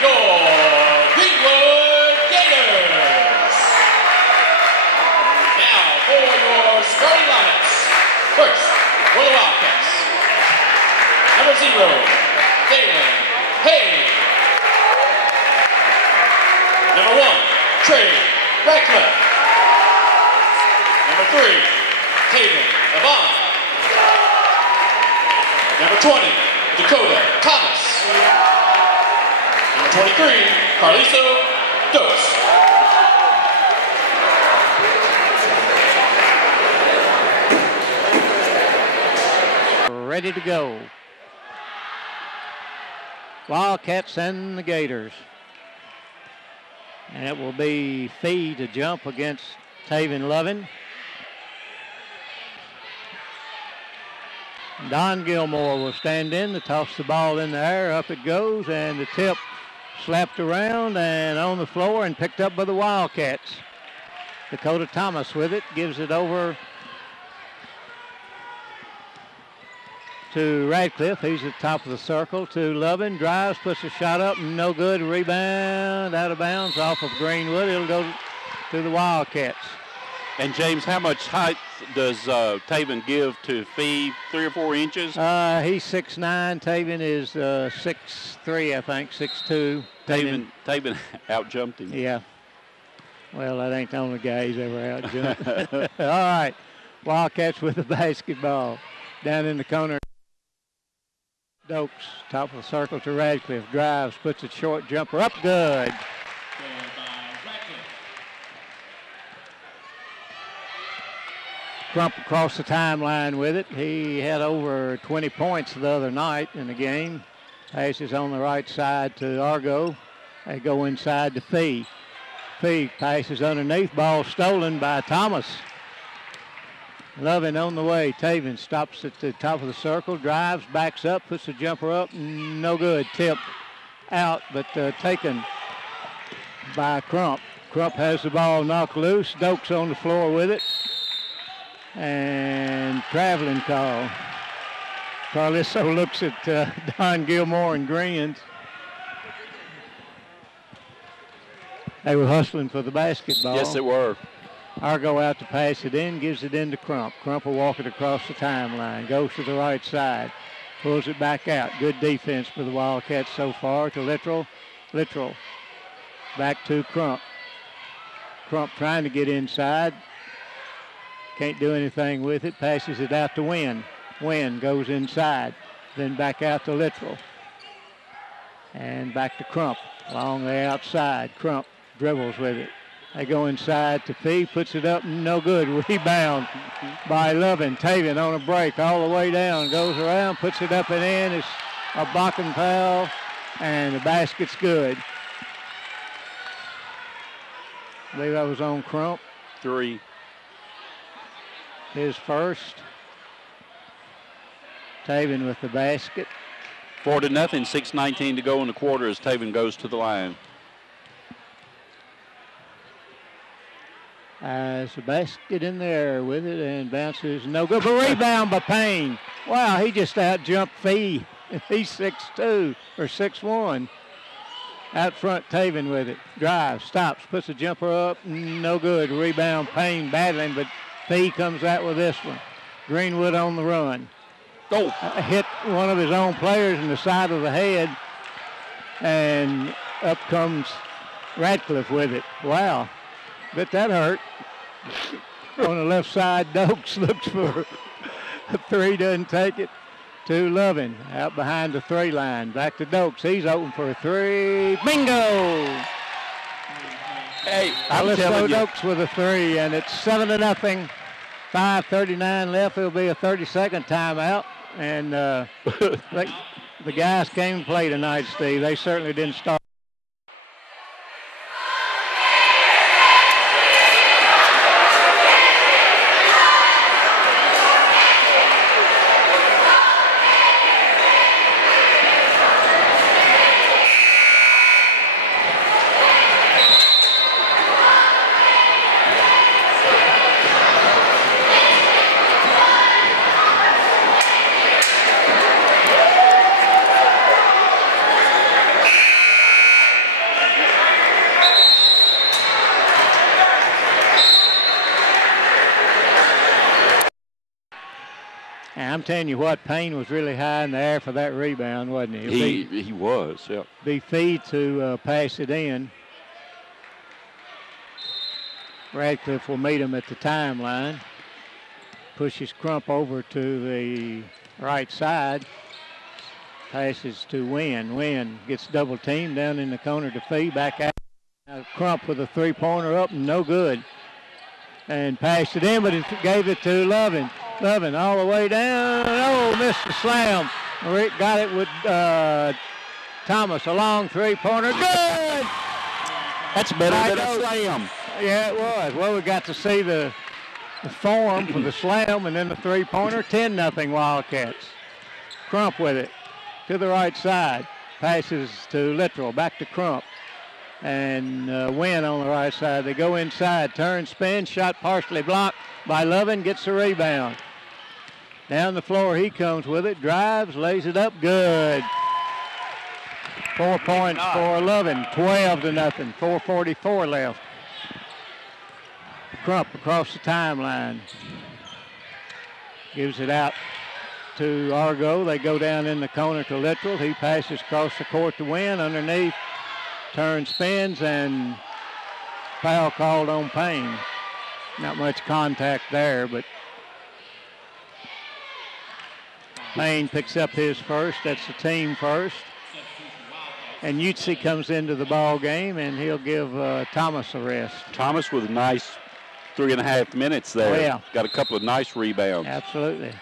your Greenwood Gators. Now for your starting lineups. First, for the Wildcats. Number 0, Dalen Hay. Number 1, Trey Radcliffe. Number 3, Taven Avant. Number 20, Dakota Thomas. Number 23, Carliso Dos. Ready to go. Wildcats and the Gators. And it will be Fee to jump against Taven Lovin. Don Gilmore will stand in to toss the ball in the air. Up it goes, and the tip slapped around and on the floor and picked up by the Wildcats. Dakota Thomas with it, gives it over to Radcliffe. He's at the top of the circle to Lovin. Drives, puts a shot up, no good. Rebound, out of bounds, off of Greenwood. It'll go to the Wildcats. And James, how much height does Taven give to Fee? 3 or 4 inches? He's 6'9". Taven is 6'3", I think, 6'2". Taven out-jumped him. Yeah. Well, that ain't the only guy he's ever out-jumped. All right. Wildcats with the basketball. Down in the corner. Dokes, top of the circle to Radcliffe. Drives, puts a short jumper up. Good. Crump across the timeline with it. He had over 20 points the other night in the game. Passes on the right side to Argo. They go inside to Fee. Fee passes underneath. Ball stolen by Thomas. Lovin on the way. Taven stops at the top of the circle. Drives, backs up, puts the jumper up. No good. Tip out, but taken by Crump. Crump has the ball knocked loose. Dokes on the floor with it. And traveling call. Carlisso looks at Don Gilmore and grins. They were hustling for the basketball. Yes, they were. Argo out to pass it in, gives it in to Crump. Crump will walk it across the timeline, goes to the right side, pulls it back out. Good defense for the Wildcats so far to Littrell. Littrell back to Crump. Crump trying to get inside. Can't do anything with it. Passes it out to Wynn. Wynn goes inside. Then back out to Littrell. And back to Crump along the outside. Crump dribbles with it. They go inside to Fee. Puts it up. No good. Rebound by Lovin. Taven on a break all the way down. Goes around. Puts it up and in. It's a blocking foul. And the basket's good. I believe that was on Crump. 3. His first. Taven with the basket. 4-0, 6:19 to go in the quarter as Taven goes to the line. As the basket in there with it and bounces. No good. But rebound by Payne. Wow, he just out-jumped Fee. He's 6'2" or 6'1". Out front, Taven with it. Drives, stops, puts a jumper up. No good. Rebound, Payne battling, but Fee comes out with this one. Greenwood on the run. Oh. Hit one of his own players in the side of the head, and up comes Radcliffe with it. Wow. Bet that hurt. On the left side, Dokes looks for a 3, doesn't take it. To Lovin, out behind the 3 line. Back to Dokes. He's open for a 3. Bingo! Hey, Let's go Dokes with a 3, and it's 7-0. 5:39 left. It'll be a 30-second timeout. And the guys came and played tonight, Steve. They certainly didn't start. And I'm telling you what, Payne was really high in the air for that rebound, wasn't he? He was, yeah. Be Fee to pass it in. Radcliffe will meet him at the timeline. Pushes Crump over to the right side. Passes to Wynn. Wynn gets double teamed down in the corner to Fee. Back out. Now Crump with a three-pointer up and no good. And passed it in, but it gave it to Lovin. Lovin all the way down. Oh, missed the slam. Rick got it with Thomas. A long three-pointer. Good! That's better than a slam. Yeah, it was. Well, we got to see the form for the slam and then the three-pointer. 10-0 Wildcats. Crump with it to the right side. Passes to Littrell. Back to Crump. And Wynn on the right side. They go inside. Turn, spin. Shot partially blocked by Lovin. Gets the rebound. Down the floor he comes with it. Drives. Lays it up. Good. 4 points for Lovin. 12-0. 4:44 left. Crump across the timeline. Gives it out to Argo. They go down in the corner to Littrell. He passes across the court to Wynn. Underneath. Turn, spins, and foul called on Payne. Not much contact there, but Payne picks up his first. That's the team first. And Ute comes into the ball game, and he'll give Thomas a rest. Thomas with a nice 3.5 minutes there. Oh, yeah. Got a couple of nice rebounds. Absolutely.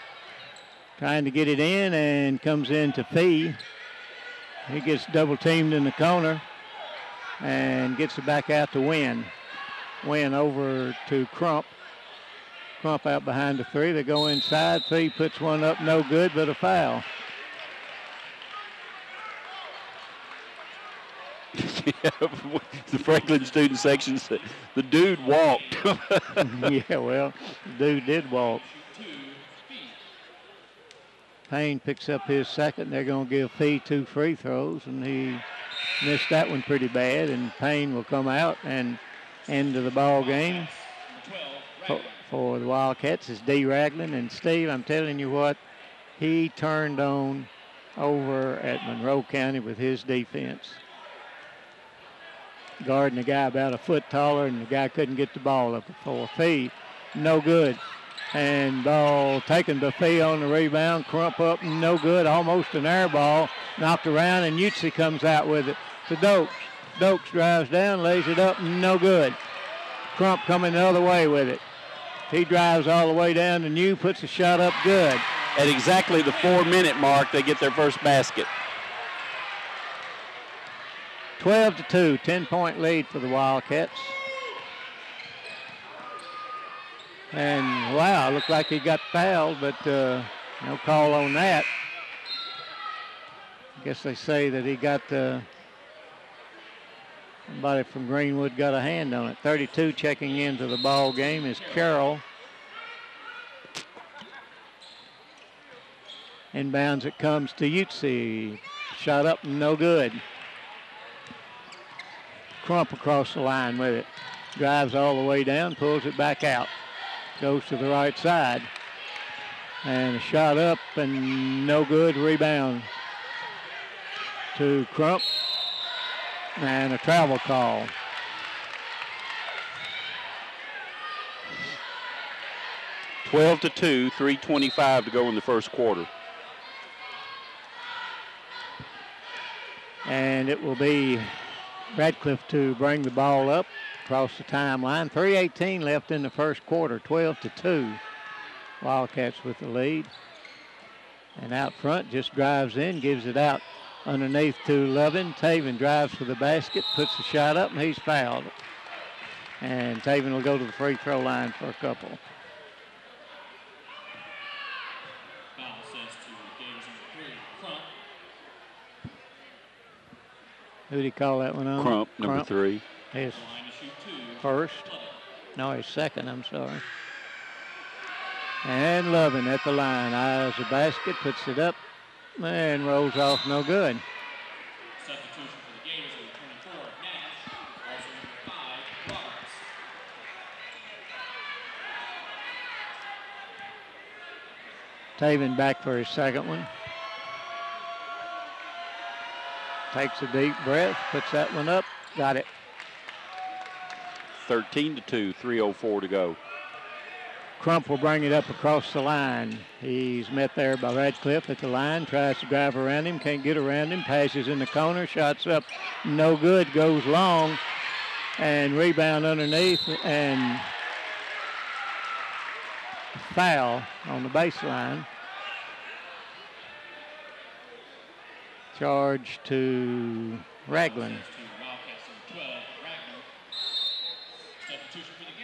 Trying to get it in and comes into Fee. He gets double teamed in the corner and gets it back out to Wynn. Wynn over to Crump. Crump out behind the three. They go inside. Fee puts one up, no good, but a foul. Yeah, the Franklin student section said the dude walked. Yeah, well, the dude did walk. Payne picks up his second. They're going to give Fee 2 free throws, and he missed that one pretty bad, and Payne will come out and into the ball game for the Wildcats is D. Ragland. And Steve, I'm telling you what, he turned on over at Monroe County with his defense. Guarding a guy about a foot taller, and the guy couldn't get the ball up before. Fee, no good. And ball taken to Fee on the rebound. Crump up, no good. Almost an air ball. Knocked around, and Ute comes out with it to Dokes. Dokes drives down, lays it up, no good. Crump coming the other way with it. He drives all the way down to New, puts a shot up, good. At exactly the 4-minute mark, they get their first basket. 12-2, 10-point lead for the Wildcats. And, wow, looked like he got fouled, but no call on that. I guess they say that he got somebody from Greenwood got a hand on it. 32 checking into the ball game is Carroll. Inbounds it comes to Ute. Shot up, no good. Crump across the line with it. Drives all the way down, pulls it back out. Goes to the right side. And a shot up and no good. Rebound to Crump. And a travel call. (12-2), 3:25 to go in the first quarter. And it will be Radcliffe to bring the ball up across the timeline. 3:18 left in the first quarter, 12-2. Wildcats with the lead. And out front just drives in, gives it out underneath to Lovin. Taven drives for the basket, puts the shot up, and he's fouled. And Taven will go to the free throw line for a couple. Foul says to Gators number 3, Crump. Who did he call that one on? Crump, number 3. His Line to shoot 2. first. No, his second, I'm sorry. And Lovin at the line. Eyes the basket, puts it up, and rolls off, no good. Substitution for the Gators number 24, Nash. Also number 5, Roberts. Taven back for his second one. Takes a deep breath, puts that one up, got it. 13-2, 3:04 to go. Crump will bring it up across the line. He's met there by Radcliffe at the line, tries to drive around him, can't get around him, passes in the corner, shots up, no good, goes long, and rebound underneath, and foul on the baseline. Charge to Ragland.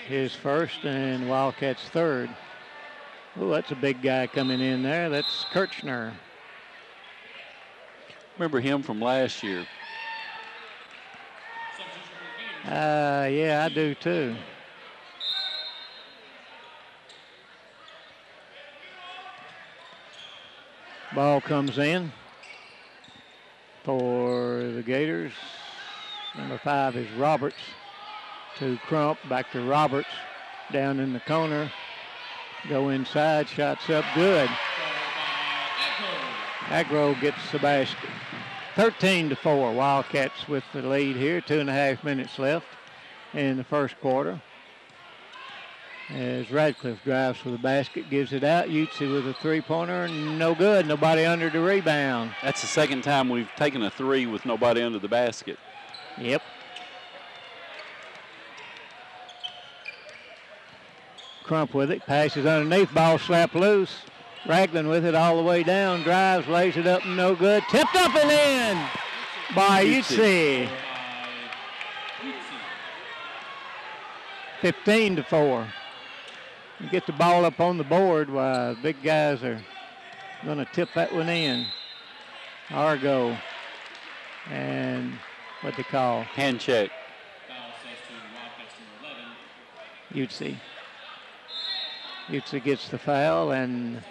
His first and Wildcats third. Oh, that's a big guy coming in there. That's Kirchner. Remember him from last year. Yeah, I do too. Ball comes in for the Gators. Number 5 is Roberts. To Crump, back to Roberts, down in the corner. Go inside, shots up, good. Agro gets the basket. 13-4, Wildcats with the lead here. 2.5 minutes left in the first quarter. As Radcliffe drives for the basket, gives it out. Utsi with a three-pointer, no good. Nobody under the rebound. That's the second time we've taken a three with nobody under the basket. Yep. Crump with it, passes underneath, ball slapped loose. Ragland with it all the way down, drives, lays it up, no good. Tipped up and in by Utsi. 15-4. You get the ball up on the board while the big guys are going to tip that one in. Argo and what they call? Hand check. Utsi. Utsi gets the foul, and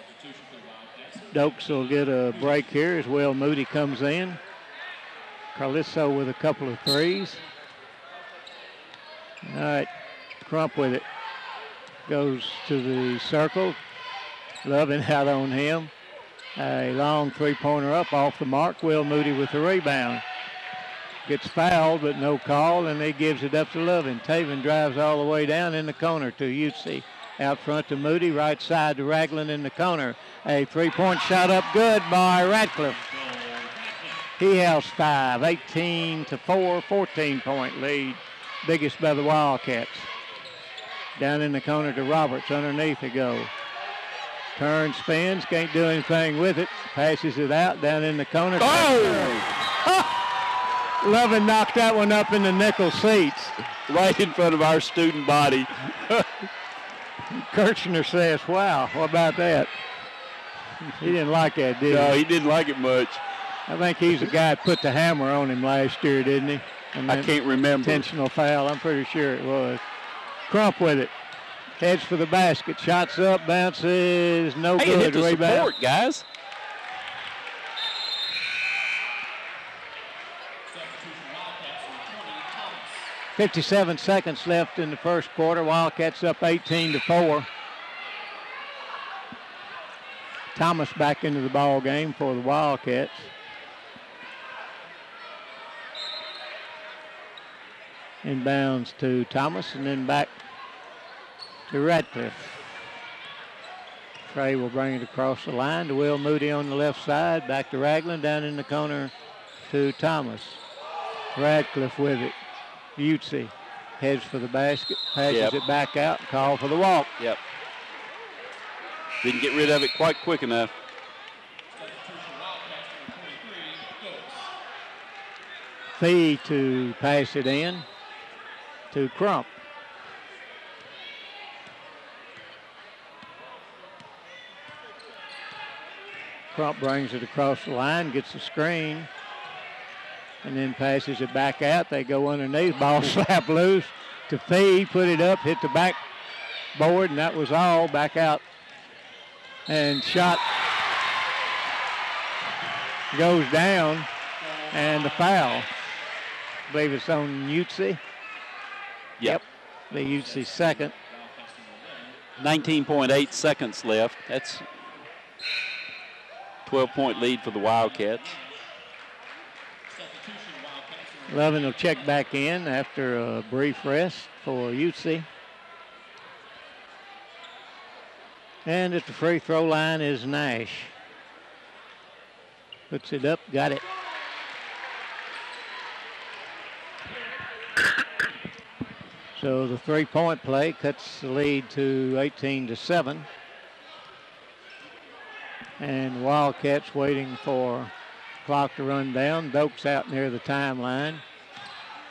Dokes will get a break here as Will Moody comes in. Carlisso with a couple of threes. All right, Crump with it. Goes to the circle. Loving out on him. A long three-pointer up off the mark. Will Moody with the rebound. Gets fouled, but no call, and he gives it up to Loving. Taven drives all the way down in the corner to Utsi. Out front to Moody, right side to Ragland in the corner. A three-point shot up good by Radcliffe. He has 5, 18-4, 14-point lead. Biggest by the Wildcats. Down in the corner to Roberts, underneath they go. Turns, spins, can't do anything with it. Passes it out, down in the corner. Oh! Lovin knocked that one up in the nickel seats. Right in front of our student body. Kirchner says, wow, what about that? He didn't like that, did he? No, he didn't like it much. I think he's the guy that put the hammer on him last year, didn't he? I can't remember. Intentional foul, I'm pretty sure it was. Crump with it. Heads for the basket. Shots up, bounces, no good. Hit the rebound. support, guys. .57 seconds left in the first quarter. Wildcats up 18-4. Thomas back into the ball game for the Wildcats. Inbounds to Thomas and then back to Radcliffe. Trey will bring it across the line to Will Moody on the left side. Back to Ragland, down in the corner to Thomas. Radcliffe with it. Utsi heads for the basket, passes it back out, call for the walk. Yep. Didn't get rid of it quite quick enough. Fee to pass it in to Crump. Crump brings it across the line, gets the screen, and then passes it back out. They go underneath, ball slap loose to Fee, put it up, hit the back board, and that was all. Back out and shot goes down, and the foul. I believe it's on Utsi. Yep. The Utsi second. 19.8 seconds left. That's 12-point lead for the Wildcats. Lovin will check back in after a brief rest for UC. And at the free throw line is Nash. Puts it up, got it. So the three-point play cuts the lead to 18-7. And Wildcats waiting for clock to run down. Dokes out near the timeline.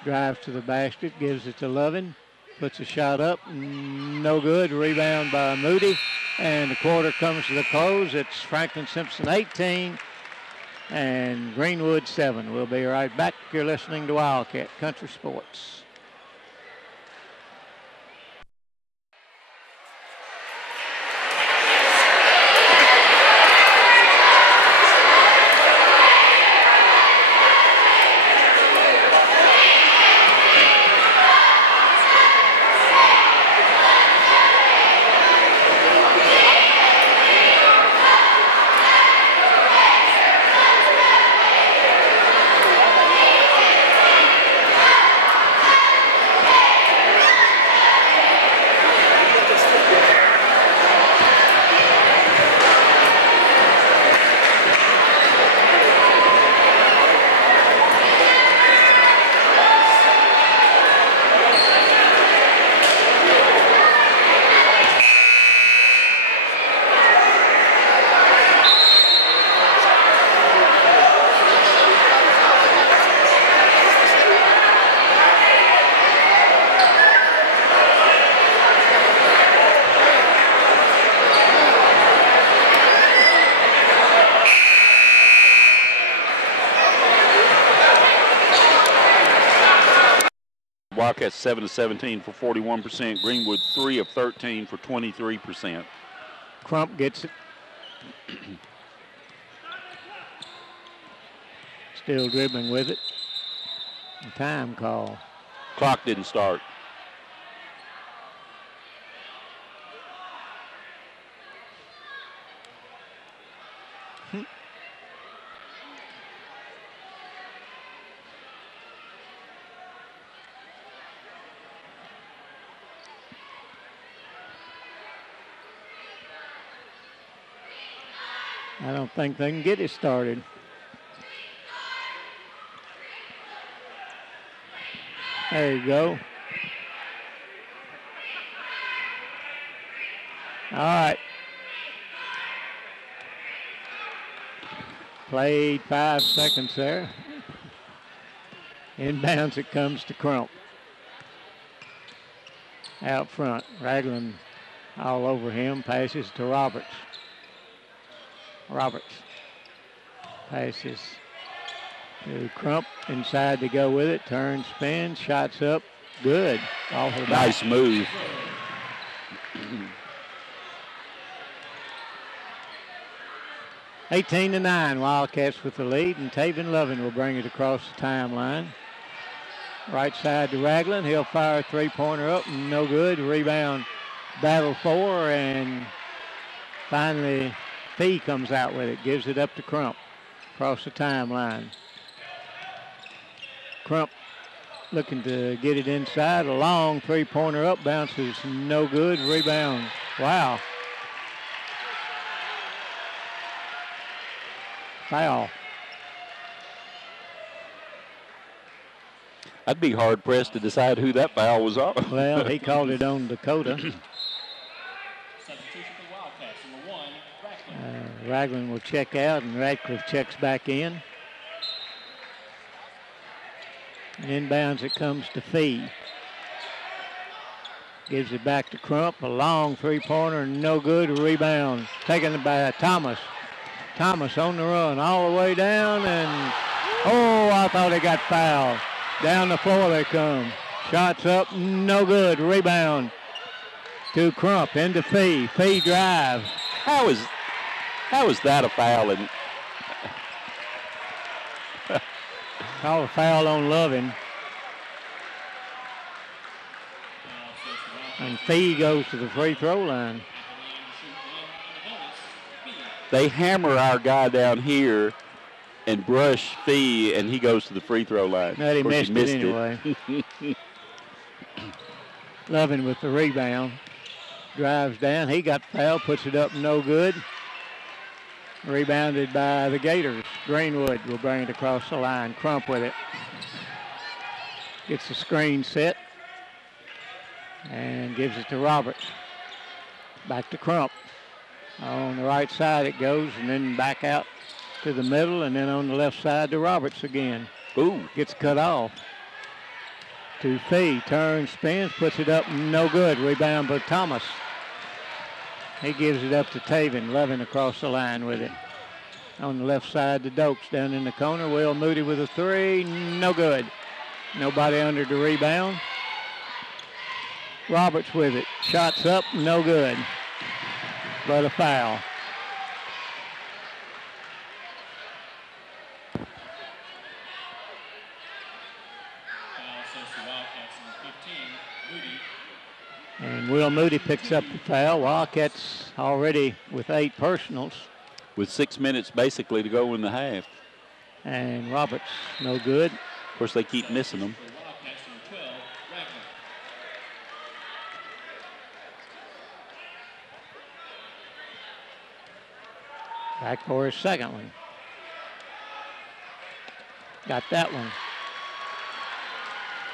Drives to the basket, gives it to Lovin. Puts a shot up, no good. Rebound by Moody. And the quarter comes to the close. It's Franklin Simpson 18 and Greenwood 7. We'll be right back. You're listening to Wildcat Country Sports. Wildcats 7 of 17 for 41%. Greenwood 3 of 13 for 23%. Crump gets it. Still dribbling with it. Time call. Clock didn't start. I don't think they can get it started. There you go. All right. Played 5 seconds there. Inbounds it comes to Crump. Out front, Ragland all over him, passes to Roberts. Roberts passes to Crump, inside to go with it, turns, spins, shots up, good. Off the back. Nice move. (18-9), Wildcats with the lead, and Taven Lovin will bring it across the timeline. Right side to Ragland, he'll fire a three-pointer up, no good. Rebound, battle for, and finally Fee comes out with it, gives it up to Crump across the timeline. Crump looking to get it inside. A long three-pointer up, bounces no good. Rebound. Wow. Foul. I'd be hard-pressed to decide who that foul was on. Well, he called it on Dakota. Ragland will check out, and Radcliffe checks back in. And inbounds it comes to Fee. Gives it back to Crump. A long three-pointer, no good. Rebound taken by Thomas. Thomas on the run all the way down, and oh, I thought he got fouled. Down the floor they come. Shots up, no good. Rebound to Crump, into Fee. Fee drive. How is that a foul? Call a foul on Lovin. And Fee goes to the free throw line. They hammer our guy down here and brush Fee, and he goes to the free throw line. But he missed it anyway. Lovin with the rebound. Drives down. He got fouled, puts it up, no good. Rebounded by the Gators. Greenwood will bring it across the line. Crump with it. Gets the screen set and gives it to Roberts. Back to Crump. On the right side it goes, and then back out to the middle, and then on the left side to Roberts again. Ooh. Gets cut off. To Fee. Turns, spins, puts it up, no good. Rebound by Thomas. He gives it up to Taven. Lovin across the line with it. On the left side to Dokes down in the corner. Will Moody with a three. No good. Nobody under the rebound. Roberts with it. Shots up. No good. But a foul. And Will Moody picks up the foul. Wildcats already with 8 personals. With 6 minutes basically to go in the half. And Roberts, no good. Of course, they keep missing them. Back for his second one. Got that one.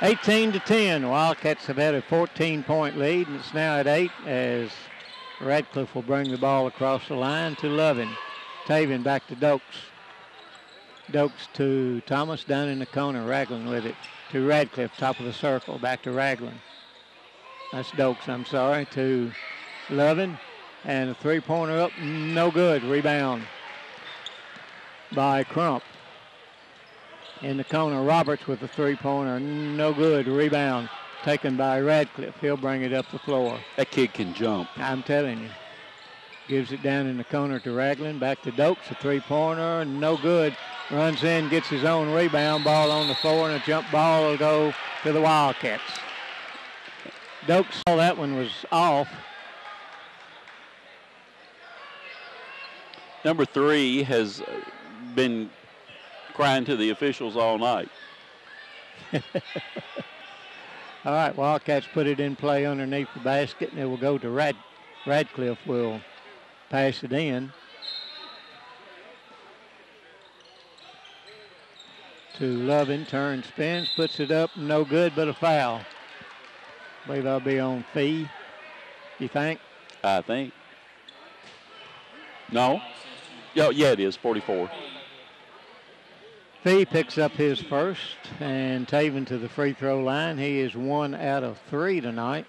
18-10. Wildcats have had a 14-point lead, and it's now at 8 as Radcliffe will bring the ball across the line to Lovin. Taven back to Dokes. Dokes to Thomas down in the corner. Ragland with it to Radcliffe, top of the circle. Back to Ragland. That's Dokes, I'm sorry, to Lovin. And a three-pointer up, no good. Rebound by Crump. In the corner, Roberts with a three-pointer, no good. Rebound taken by Radcliffe. He'll bring it up the floor. That kid can jump. I'm telling you. Gives it down in the corner to Ragland. Back to Dokes, a three-pointer, no good. Runs in, gets his own rebound. Ball on the floor, and a jump ball will go to the Wildcats. Dokes saw that one was off. Number 3 has been crying to the officials all night. All right, Wildcats put it in play underneath the basket, and it will go to Radcliffe. Will pass it in to Lovin. Turns, spins, puts it up, no good, but a foul. I believe I'll be on Fee. You think? I think. No? Yeah, it is, 44. Fee picks up his first, and Taven to the free throw line. He is 1 out of 3 tonight.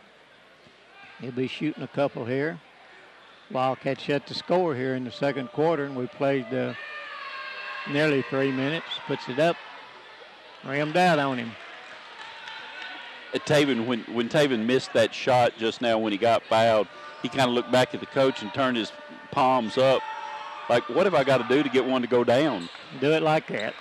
He'll be shooting a couple here. Wildcats shut the score here in the second quarter, and we played nearly 3 minutes. Puts it up, rimmed out on him. Taven, when Taven missed that shot just now when he got fouled, he kind of looked back at the coach and turned his palms up. Like, what have I got to do to get one to go down? Do it like that.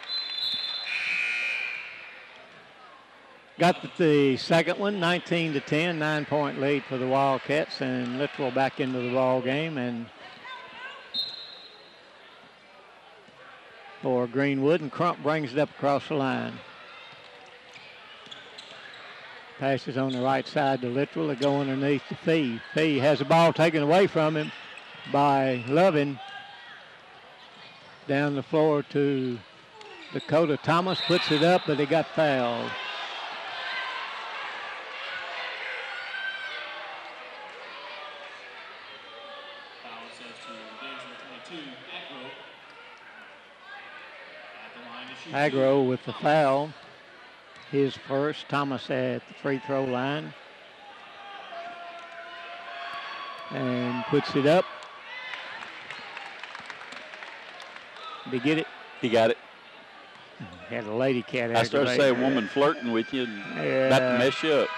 Got the second one, 19-10, 9-point lead for the Wildcats, and Littrell back into the ball game. And for Greenwood, and Crump brings it up across the line. Passes on the right side to Littrell. They go underneath to Fee. Fee has the ball taken away from him by Lovin. Down the floor to Dakota Thomas. Puts it up, but he got fouled. Agro with the foul. His first. Thomas at the free throw line. And puts it up. Did he get it? He got it. Had a lady cat. I started to say a woman flirting with you and about to mess you up.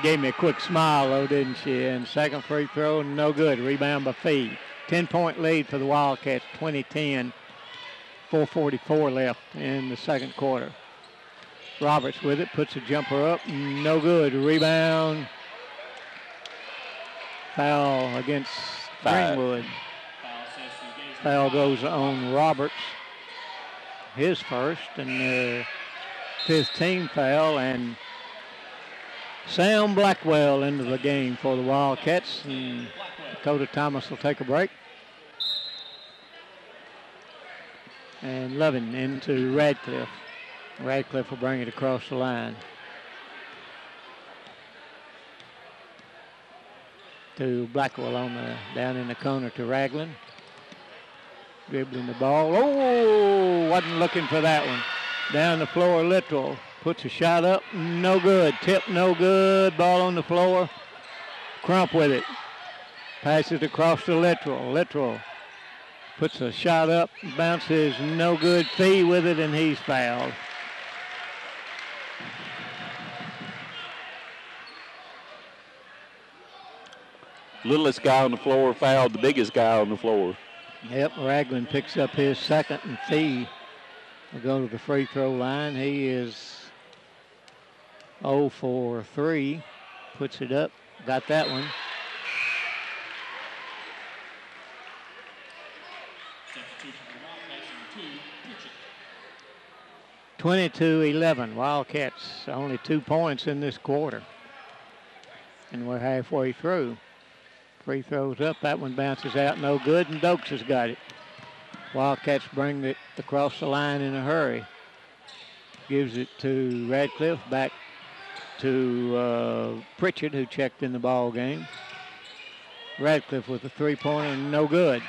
Gave me a quick smile, though, didn't she? And second free throw, no good. Rebound by Fee. 10-point lead for the Wildcats, 20-10. 4:44 left in the second quarter. Roberts with it, puts a jumper up, no good. Rebound. Foul against Greenwood. Foul goes on Roberts, his first, and 15 foul, and Sam Blackwell into the game for the Wildcats, and Dakota Thomas will take a break. And Lovin into Radcliffe. Radcliffe will bring it across the line to Blackwell down in the corner to Ragland. Dribbling the ball. Oh, wasn't looking for that one. Down the floor, Littrell puts a shot up. No good. Tip, no good. Ball on the floor. Crump with it. Passes across to Littrell. Littrell puts a shot up. Bounces, no good. Fee with it, and he's fouled. Littlest guy on the floor fouled the biggest guy on the floor. Yep, Ragland picks up his second, and Fee will go to the free throw line. He is 0 for 3. Puts it up. Got that one. Substitution for Wildcats, 22-11. Wildcats only 2 points in this quarter. And we're halfway through. Free throws up. That one bounces out. No good. And Dokes has got it. Wildcats bring it across the line in a hurry. Gives it to Radcliffe. Back to Pritchard, who checked in the ball game. Radcliffe with a three-pointer. No good.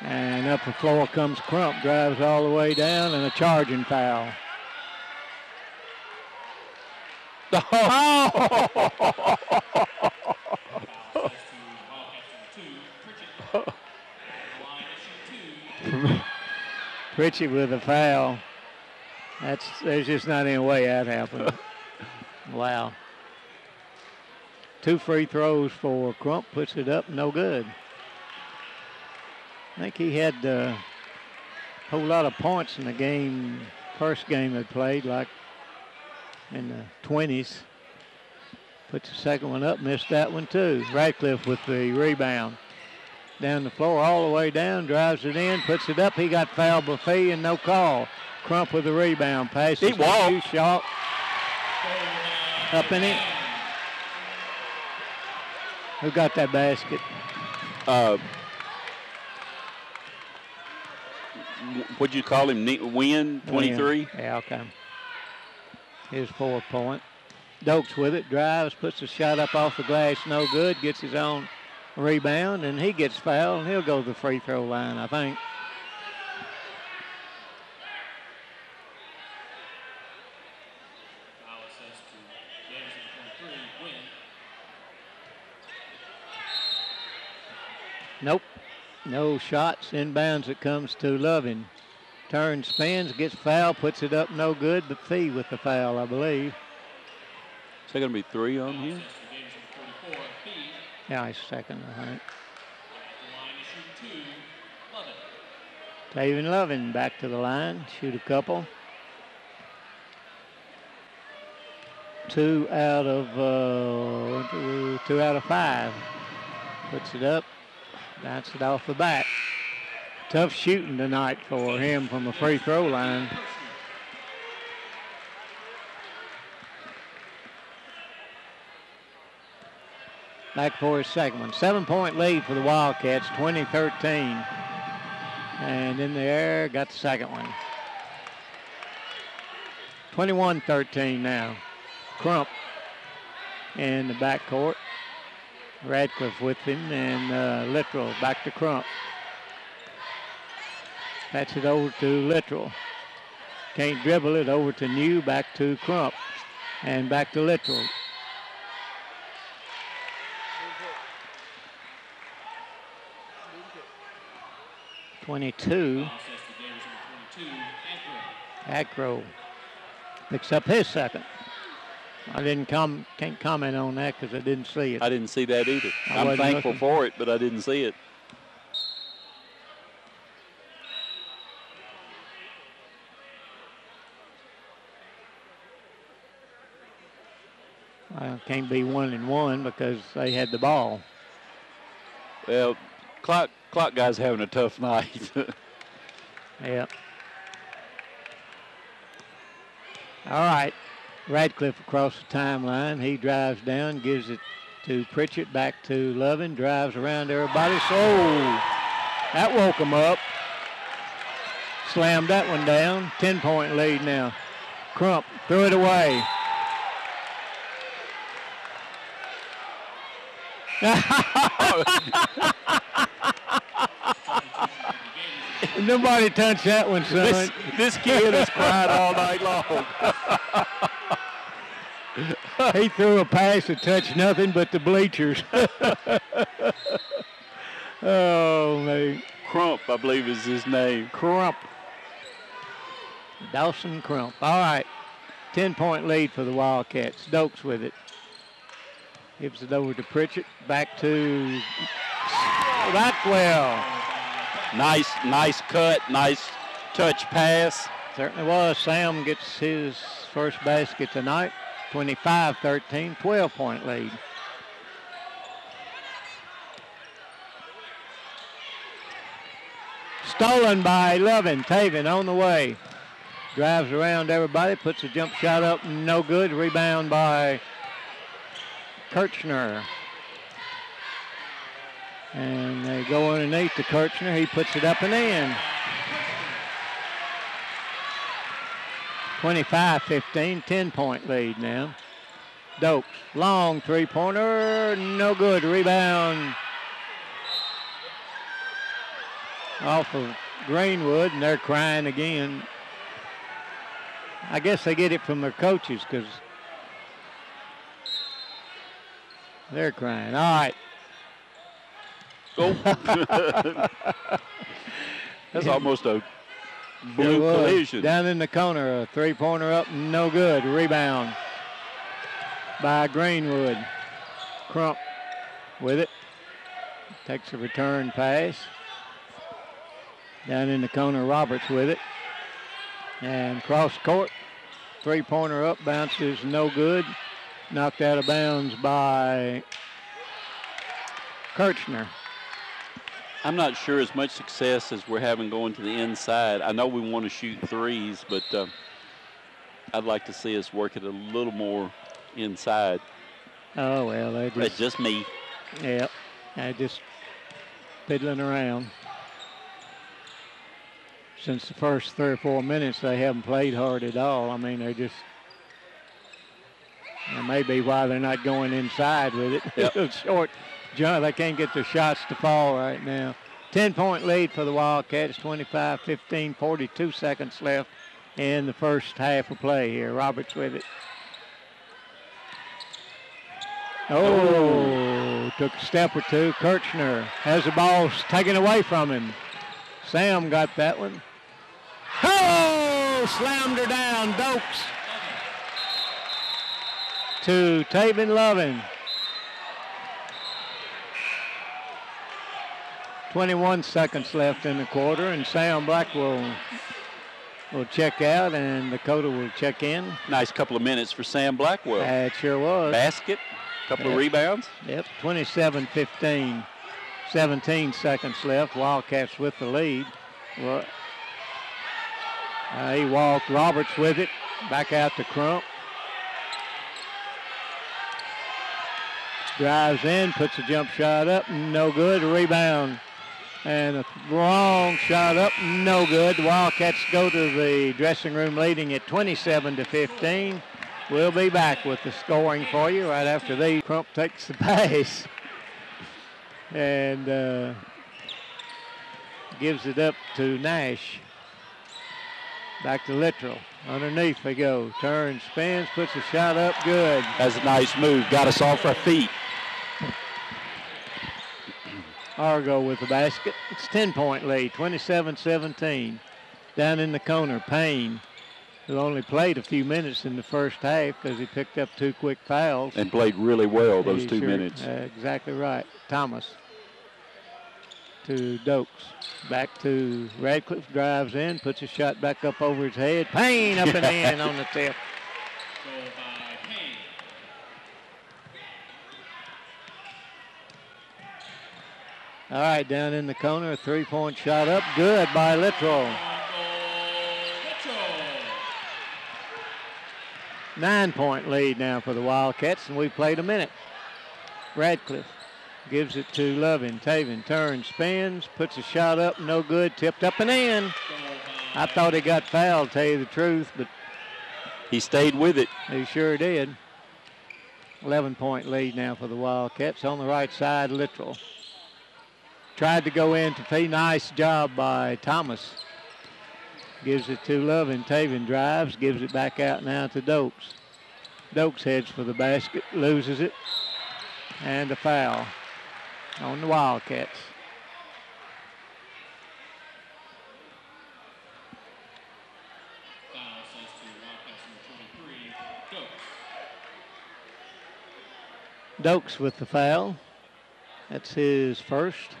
And up the floor comes Crump. Drives all the way down, and a charging foul. Pritchett with a foul. There's just not any way that happened. Wow. 2 free throws for Crump. Puts it up, no good. I think he had a whole lot of points in the game, first game they played, like in the 20s. Puts the second one up, missed that one too. Radcliffe with the rebound. Down the floor, all the way down, drives it in, puts it up. He got fouled by Fee and no call. Crump with the rebound. Passes. He walked. Shot. Up in it. Who got that basket? What'd you call him? Win, 23? Yeah, okay. His 4 point. Dokes with it, drives, puts a shot up off the glass, no good, gets his own rebound, and he gets fouled, and he'll go to the free throw line, I think. Nope. No shots. Inbounds it comes to Loving. Turns, spins, gets fouled, puts it up, no good, but Fee with the foul, I believe. Is there going to be 3 on here? Yeah, he's second, I think. Taven Loving back to the line, shoot a couple. 2 out of 5. Puts it up, bounces it off the back. Tough shooting tonight for him from the free throw line. Back for his second one. 7-point lead for the Wildcats, 20-13. And in the air, got the second one. 21-13 now. Crump in the backcourt. Radcliffe with him, and Littrell back to Crump. Patch it over to Littrell. Can't dribble it, over to New, back to Crump. And back to Littrell. .22. Acro picks up his second. I can't comment on that because I didn't see it. I didn't see that either. I'm thankful for it, but I didn't see it. Well, can't be 1-1 because they had the ball. Well, Clock guy's having a tough night. Yep. All right. Radcliffe across the timeline. He drives down, gives it to Pritchett, back to Lovin, drives around everybody. So that woke him up. Slammed that one down. 10-point lead now. Crump threw it away. Nobody touched that one, son. This kid has cried all night long. He threw a pass that touched nothing but the bleachers. Oh, man. Crump, I believe is his name. Crump. Dawson Crump. All right. 10-point lead for the Wildcats. Dokes with it. Gives it over to Pritchett. Back to Blackwell. Nice cut. Nice touch pass. Certainly was. Sam gets his first basket tonight. 25-13, 12-point lead. Stolen by Lovin. Taven on the way. Drives around everybody, puts a jump shot up, no good. Rebound by Kirchner. And they go underneath to Kirchner. He puts it up and in. 25-15, 10-point lead now. Dokes, long three-pointer, no good. Rebound off of Greenwood, and they're crying again. I guess they get it from their coaches because they're crying. All right. Go. That's almost a blue collision. Down in the corner, a three-pointer up, no good. Rebound by Greenwood. Crump with it. Takes a return pass. Down in the corner, Roberts with it. And cross court. Three-pointer up, bounces, no good. Knocked out of bounds by Kirchner. I'm not sure as much success as we're having going to the inside. I know we want to shoot threes, but I'd like to see us work it a little more inside. Oh, well, That's just me. Yep, they're just fiddling around. Since the first 3 or 4 minutes, they haven't played hard at all. I mean, they're just, that may be why they're not going inside with it. Yep. Short jump, they can't get their shots to fall right now. 10-point lead for the Wildcats, 25-15, 42 seconds left in the first half of play here. Roberts with it. Oh, took a step or two. Kirchner has the ball taken away from him. Sam got that one. Oh, slammed her down. Dokes to Taven Lovin. 21 seconds left in the quarter, and Sam Blackwell will check out, and Dakota will check in. Nice couple of minutes for Sam Blackwell. It sure was. Basket, couple of rebounds. Yep, 27-15. 17 seconds left. Wildcats with the lead. Well, he walked. Roberts with it. Back out to Crump. Drives in, puts a jump shot up, no good. Rebound. And a wrong shot up, no good. The Wildcats go to the dressing room leading at 27-15. We'll be back with the scoring for you right after these. Crump takes the pass and gives it up to Nash. Back to Littrell. Underneath they go. Turns, spins, puts a shot up, good. That's a nice move. Got us off our feet. Argo with the basket. It's 10-point lead, 27-17. Down in the corner, Payne, who only played a few minutes in the first half because he picked up 2 quick fouls. And played really well those 2 minutes. Exactly right. Thomas to Dokes. Back to Radcliffe, drives in, puts a shot back up over his head. Payne up and in on the tip. All right, down in the corner, a three-point shot up. Good by Littrell. 9-point lead now for the Wildcats, and we played a minute. Radcliffe gives it to Loving. Taven turns, spins, puts a shot up, no good, tipped up and in. I thought he got fouled, tell you the truth, but he stayed with it. He sure did. 11-point lead now for the Wildcats. On the right side, Littrell. Tried to go in to Fee. Nice job by Thomas. Gives it to Loving. Taven drives, gives it back out now to Dokes. Dokes heads for the basket, loses it, and a foul on the Wildcats. Dokes with the foul. That's his first.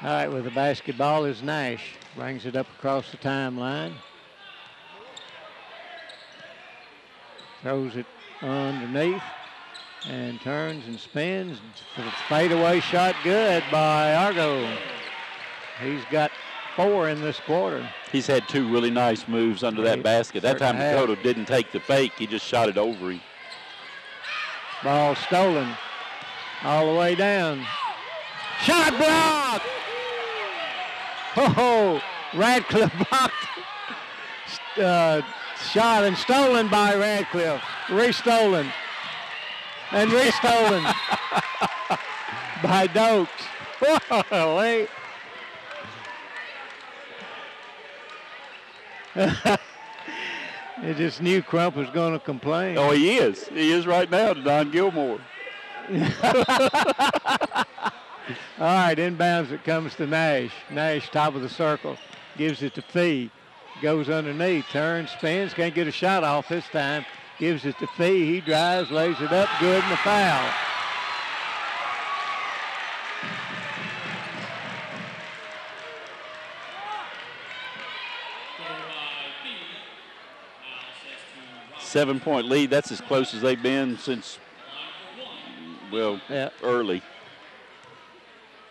All right, with the basketball is Nash. Brings it up across the timeline. Throws it underneath and turns and spins. For the fadeaway shot, good by Argo. He's got 4 in this quarter. He's had 2 really nice moves under that basket. That time Dakota didn't take the fake. He just shot it over him. Ball stolen all the way down. Shot blocked! Oh, Radcliffe blocked. Shot and stolen by Radcliffe. Restolen. And restolen by Dokes. Whoa, I just knew Crump was going to complain. Oh, he is. He is right now to Don Gilmore. All right, inbounds it comes to Nash. Nash, top of the circle, gives it to Fee. Goes underneath, turns, spins, can't get a shot off this time. Gives it to Fee. He drives, lays it up, good, and a foul. Seven-point lead. That's as close as they've been since, well, early.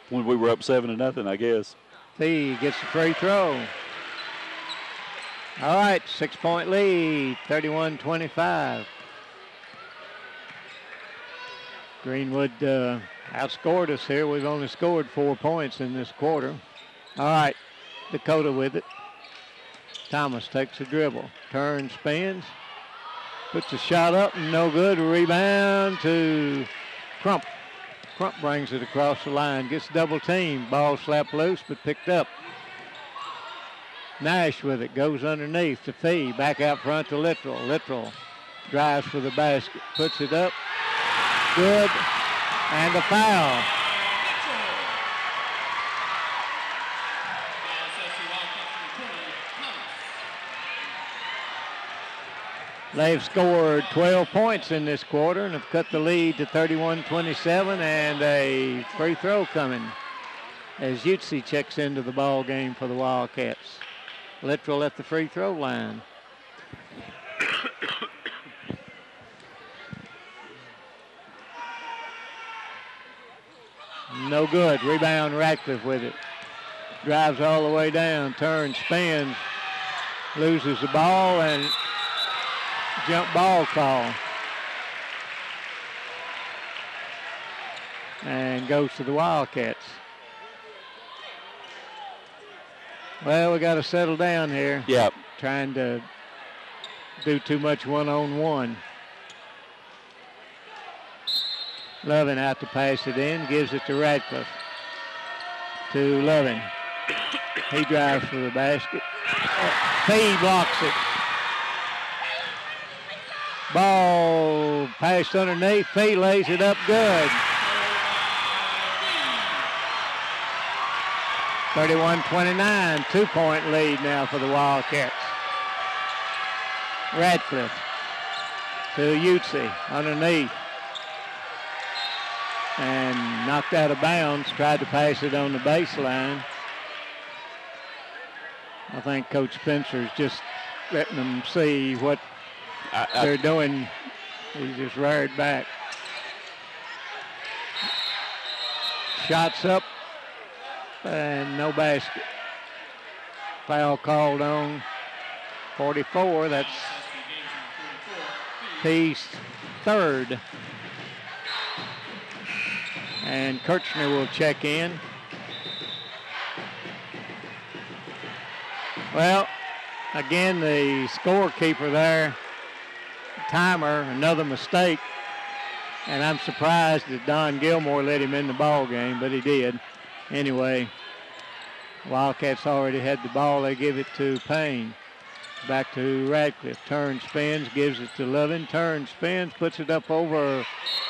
When we were up 7-0, I guess. Fee gets the free throw. All right, 6-point lead, 31-25. Greenwood outscored us here. We've only scored 4 points in this quarter. All right, Dakota with it. Thomas takes a dribble, turns, spins, puts a shot up, no good. Rebound to Crump. Crump brings it across the line, gets double teamed. Ball slapped loose, but picked up. Nash with it, goes underneath to Fee, back out front to Littrell. Littrell drives for the basket, puts it up, good, and a foul. They've scored 12 points in this quarter and have cut the lead to 31-27, and a free throw coming as Utsi checks into the ball game for the Wildcats. Littrell at the free throw line. No good. Rebound Radcliffe with it. Drives all the way down, turns, spins, loses the ball, and jump ball call. And goes to the Wildcats. Well, we got to settle down here. Yep. Trying to do too much one-on-one. Loving out to pass it in, gives it to Radcliffe. To Loving. He drives for the basket. Fee blocks it. Ball passed underneath. Fee lays it up good. 31-29, 2-point lead now for the Wildcats. Radcliffe to Utsi underneath. And knocked out of bounds, tried to pass it on the baseline. I think Coach Spencer's just letting them see what they're doing He just reared back. Shots up and no basket. Foul called on 44. That's P's third. And Kirchner will check in. Well, again, the scorekeeper there, timer, another mistake. And I'm surprised that Don Gilmore let him in the ball game, but he did. Anyway, Wildcats already had the ball. They give it to Payne. Back to Radcliffe. Turns, spins, gives it to Lovin. Turns, spins, puts it up over.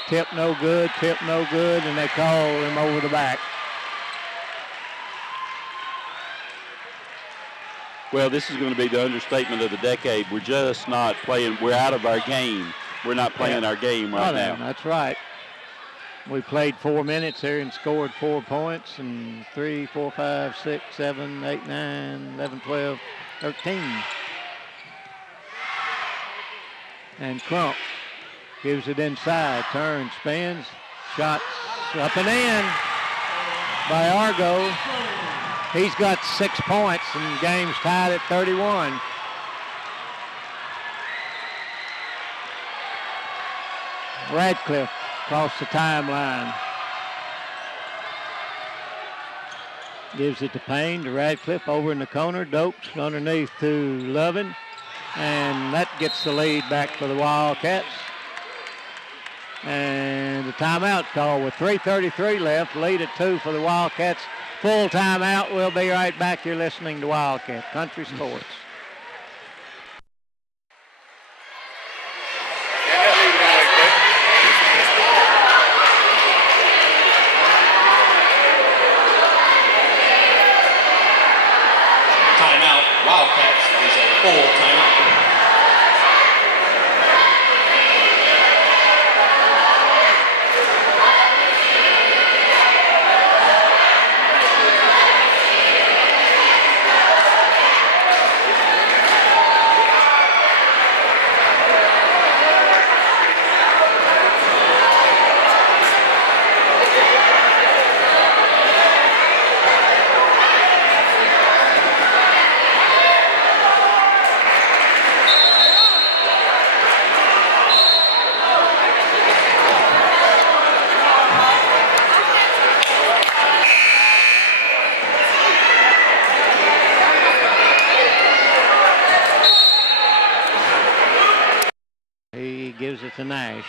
Tip no good, and they call him over the back. Well, this is going to be the understatement of the decade. We're just not playing. We're out of our game. We're not playing our game right now. That's right. We played 4 minutes here and scored 4 points, and 3, 4, 5, 6, 7, 8, 9, 11, 12, 13. And Crump gives it inside, turns, spins, shots up and in by Argo. He's got 6 points and game's tied at 31. Radcliffe across the timeline. Gives it to Payne, to Radcliffe, over in the corner. Dokes underneath to Lovin. And that gets the lead back for the Wildcats. And the timeout call with 3:33 left. Lead at 2 for the Wildcats. Full timeout. We'll be right back. You're listening to Wildcat Country Sports. Timeout. Wildcats is a full timeout. Gives it to Nash.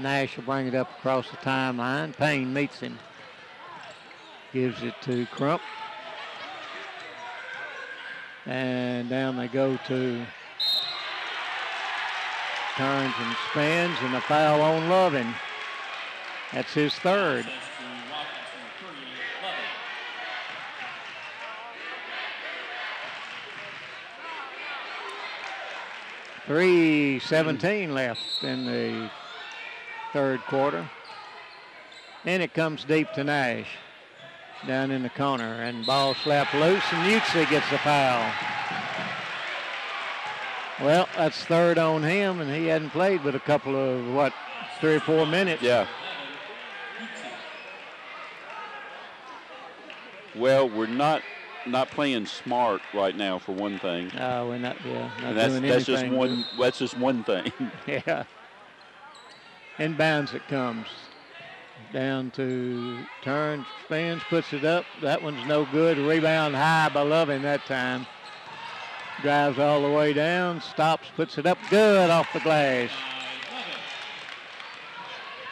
Nash will bring it up across the timeline. Payne meets him. Gives it to Crump. And down they go to turns and spins, and a foul on Lovin. That's his third. 3:17 left in the third quarter. And it comes deep to Nash down in the corner, and ball slapped loose, and Mutesy gets the foul. Well, that's third on him, and he hadn't played but a couple of, 3 or 4 minutes. Yeah. Well, we're not playing smart right now, for one thing. We're not doing that's anything. That's just one thing. Yeah. Inbounds it comes. Down to turns, spins, puts it up. That one's no good. Rebound high by Lovin that time. Drives all the way down, stops, puts it up good off the glass.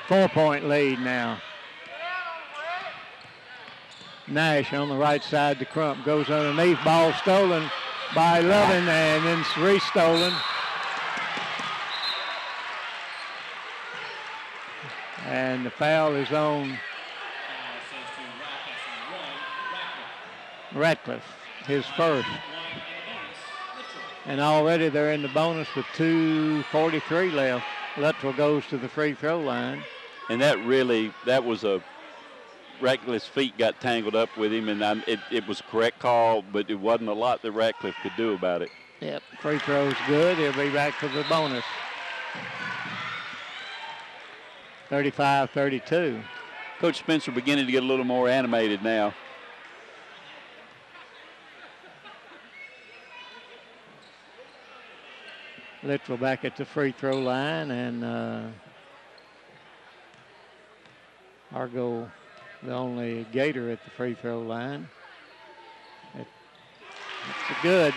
4-point lead now. Nash on the right side to Crump. Goes underneath. Ball stolen by Lovin and then restolen. And the foul is on Radcliffe, his first. And already they're in the bonus with 2:43 left. Luttrell goes to the free throw line. And that was a Radcliffe's feet got tangled up with him, and it was a correct call, but it wasn't a lot that Radcliffe could do about it. Yep, free throw's good. He'll be back for the bonus. 35-32. Coach Spencer beginning to get a little more animated now. Littrell back at the free throw line, and Argo, the only Gator at the free throw line. It's a good.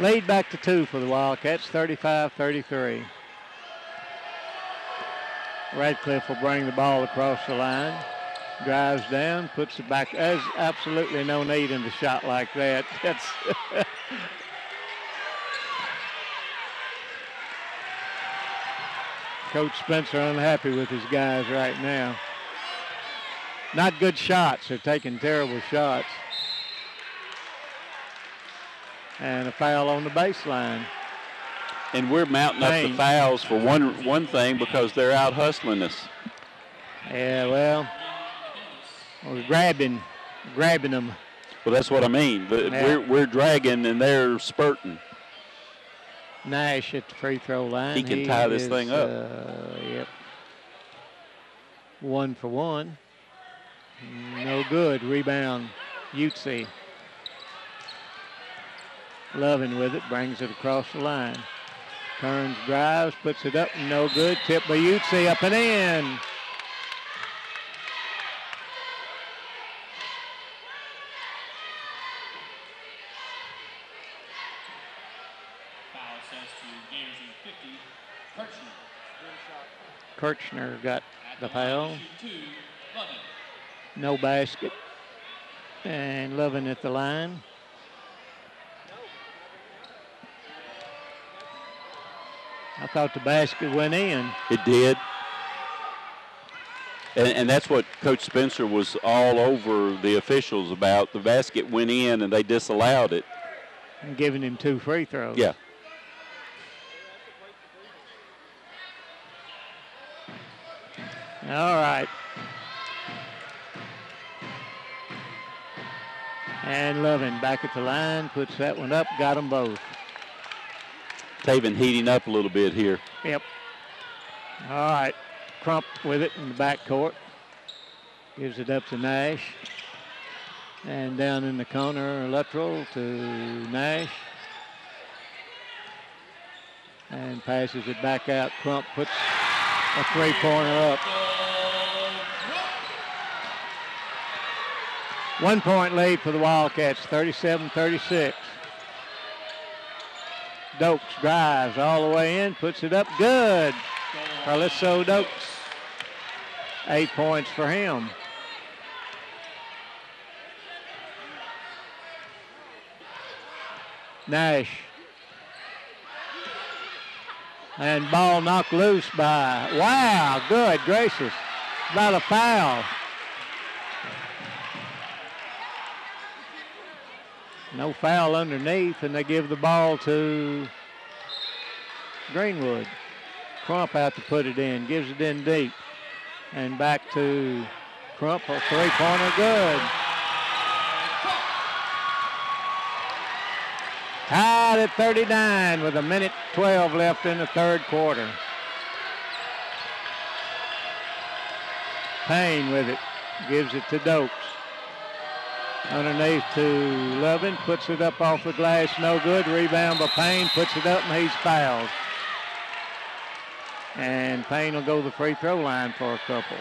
Lead back to 2 for the Wildcats, 35-33. Radcliffe will bring the ball across the line, drives down, puts it back. There's absolutely no need in the shot like that. That's Coach Spencer unhappy with his guys right now. Not good shots. They're taking terrible shots. And a foul on the baseline. And we're mounting up the fouls for one thing because they're out hustling us. Yeah, well, we're grabbing them. Well, that's what I mean. We're dragging and they're spurting. Nash at the free throw line. He can tie this thing up. Yep. 1 for 1. No good. Rebound, Utsi. Loving with it, brings it across the line. Turns, drives, puts it up, no good. Tip by Utsi, up and in. Kirchner got the foul. No basket. And Lovin at the line. I thought the basket went in. It did. And that's what Coach Spencer was all over the officials about. The basket went in and they disallowed it. And giving him 2 free throws. Yeah. All right. And Lovin back at the line, puts that one up, got them both. Taven heating up a little bit here. Yep. All right. Crump with it in the backcourt. Gives it up to Nash. And down in the corner, Luttrell to Nash. And passes it back out. Crump puts a 3-pointer up. 1 point lead for the Wildcats, 37-36. Dokes drives all the way in, puts it up, good. Carlisso Dokes, 8 points for him. Nash. And ball knocked loose by, wow, good gracious, about a foul. No foul underneath, and they give the ball to Greenwood. Crump out to put it in, gives it in deep. And back to Crump, a 3-pointer, good. Tied at 39 with 1:12 left in the third quarter. Payne with it, gives it to Dokes. Underneath to Lovin, puts it up off the glass, no good. Rebound by Payne, puts it up, and he's fouled. And Payne will go to the free throw line for a couple.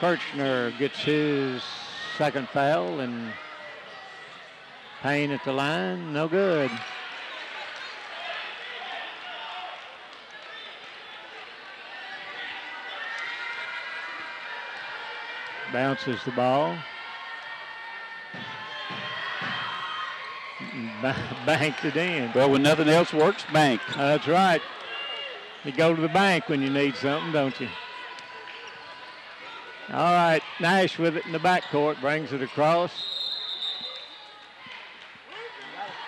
Kirchner gets his second foul, and Payne at the line, no good. Bounces the ball. Banked it in. Well, when nothing else works, bank. That's right. You go to the bank when you need something, don't you? All right, Nash with it in the backcourt, brings it across.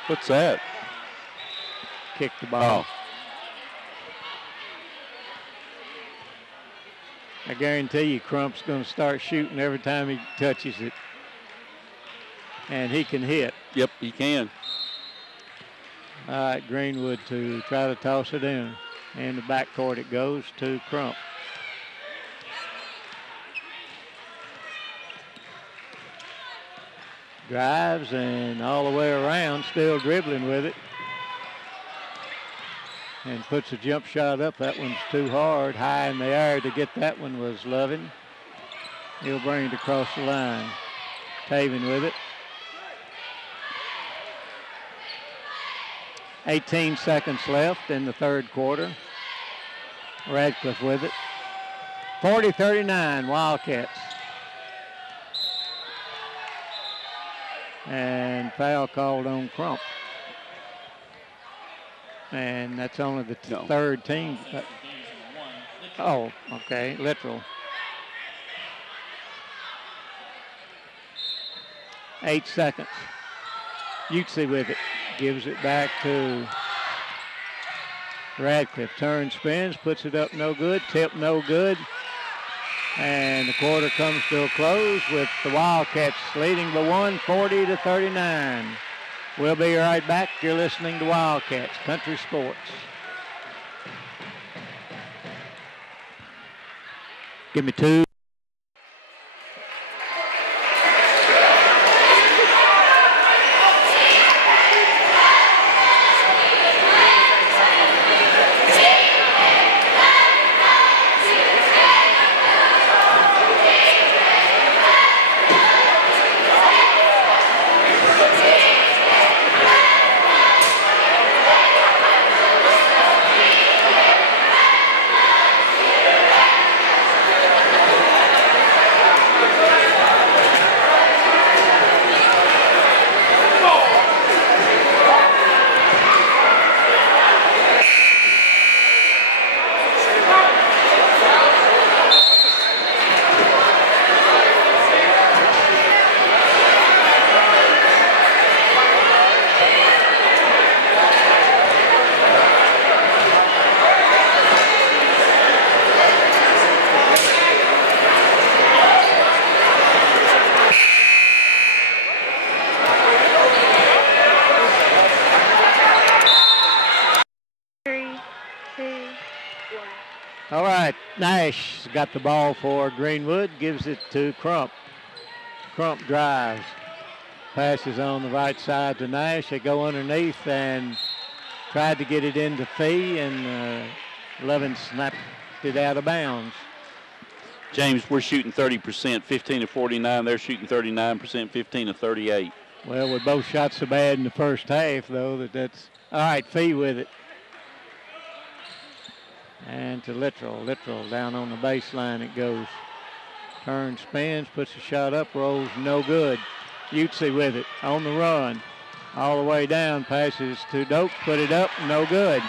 What's that? Kick the ball. Oh. I guarantee you Crump's going to start shooting every time he touches it. and he can hit. Yep, he can. All right, Greenwood to try to toss it in. In the backcourt it goes to Crump. Drives and all the way around, still dribbling with it. And puts a jump shot up. That one's too hard. High in the air to get that one was Lovin. He'll bring it across the line. Taven with it. 18 seconds left in the third quarter. Radcliffe with it. 40-39 Wildcats. And foul called on Crump. And that's only the third team. Oh, okay, Littrell. 8 seconds. Utsi with it. Gives it back to Radcliffe. Turns, spins, puts it up, no good. Tip, no good. And the quarter comes to a close with the Wildcats leading by 1, 40-39. We'll be right back. You're listening to Wildcats Country Sports. Give me 2. All right, Nash got the ball for Greenwood, gives it to Crump. Crump drives, passes on the right side to Nash. They go underneath and tried to get it into Fee, and Lovin snapped it out of bounds. James, we're shooting 30%, 15-49. They're shooting 39%, 15-38. Well, with both shots so bad in the first half, though, that's all right. Fee with it. And to Littrell. Littrell down on the baseline it goes. Turns, spins, puts a shot up, rolls, no good. Utsi with it on the run. All the way down, passes to Doak, put it up, no good.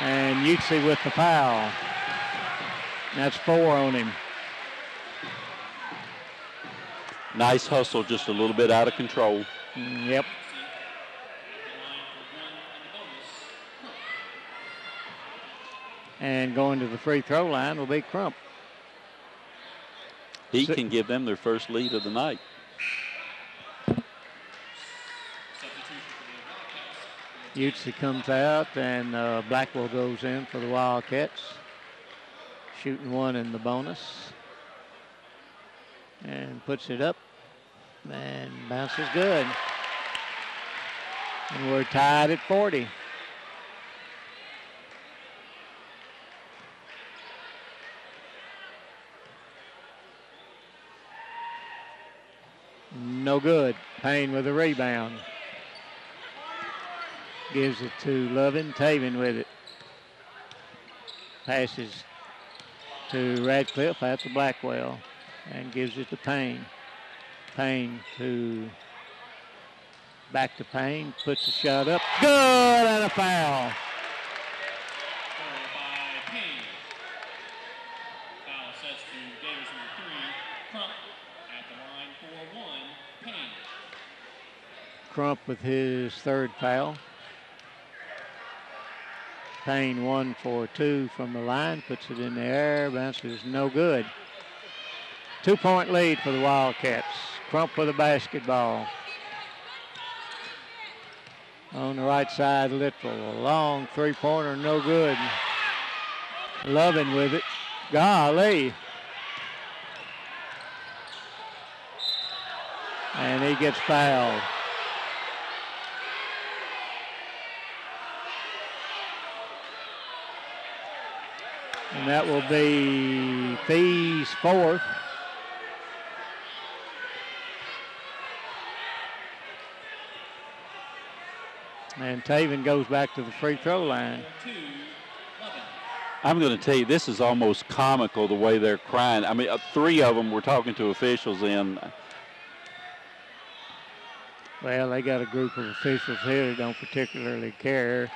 And Utsi with the foul. That's 4 on him. Nice hustle, just a little bit out of control. Yep. And going to the free throw line will be Crump. He can give them their first lead of the night. Utsi comes out, and Blackwell goes in for the Wildcats. Shooting one in the bonus. And puts it up. And bounces good. And we're tied at 40. No good. Payne with a rebound. Gives it to Lovin. Taven with it. Passes to Radcliffe out to Blackwell. And gives it to Payne. Payne to back to Payne. Puts a shot up. Good, and a foul. Foul sets to Davis number 3. Crump at the line for 1. Payne. Crump with his third foul. Payne 1 for 2 from the line. Puts it in the air. Bounces no good. 2-point lead for the Wildcats. Crump with the basketball. On the right side, Littrell. A long three-pointer, no good. Loving with it. Golly. And he gets fouled. And that will be Fee's fourth. And Taven goes back to the free throw line. I'm going to tell you, this is almost comical the way they're crying. I mean, 3 of them were talking to officials in. Well, they got a group of officials here that don't particularly care.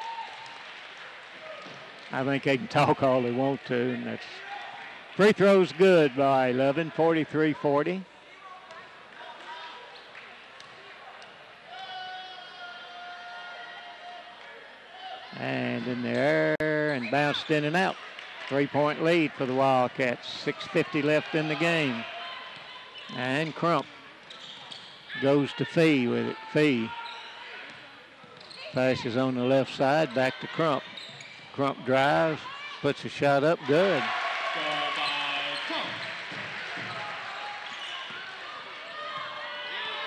I think they can talk all they want to, and that's free throws good by 11, 43-40. And in the air and bounced in and out. 3-point lead for the Wildcats. 6:50 left in the game. And Crump goes to Fee with it. Fee passes on the left side, back to Crump. Crump drives, puts a shot up, good.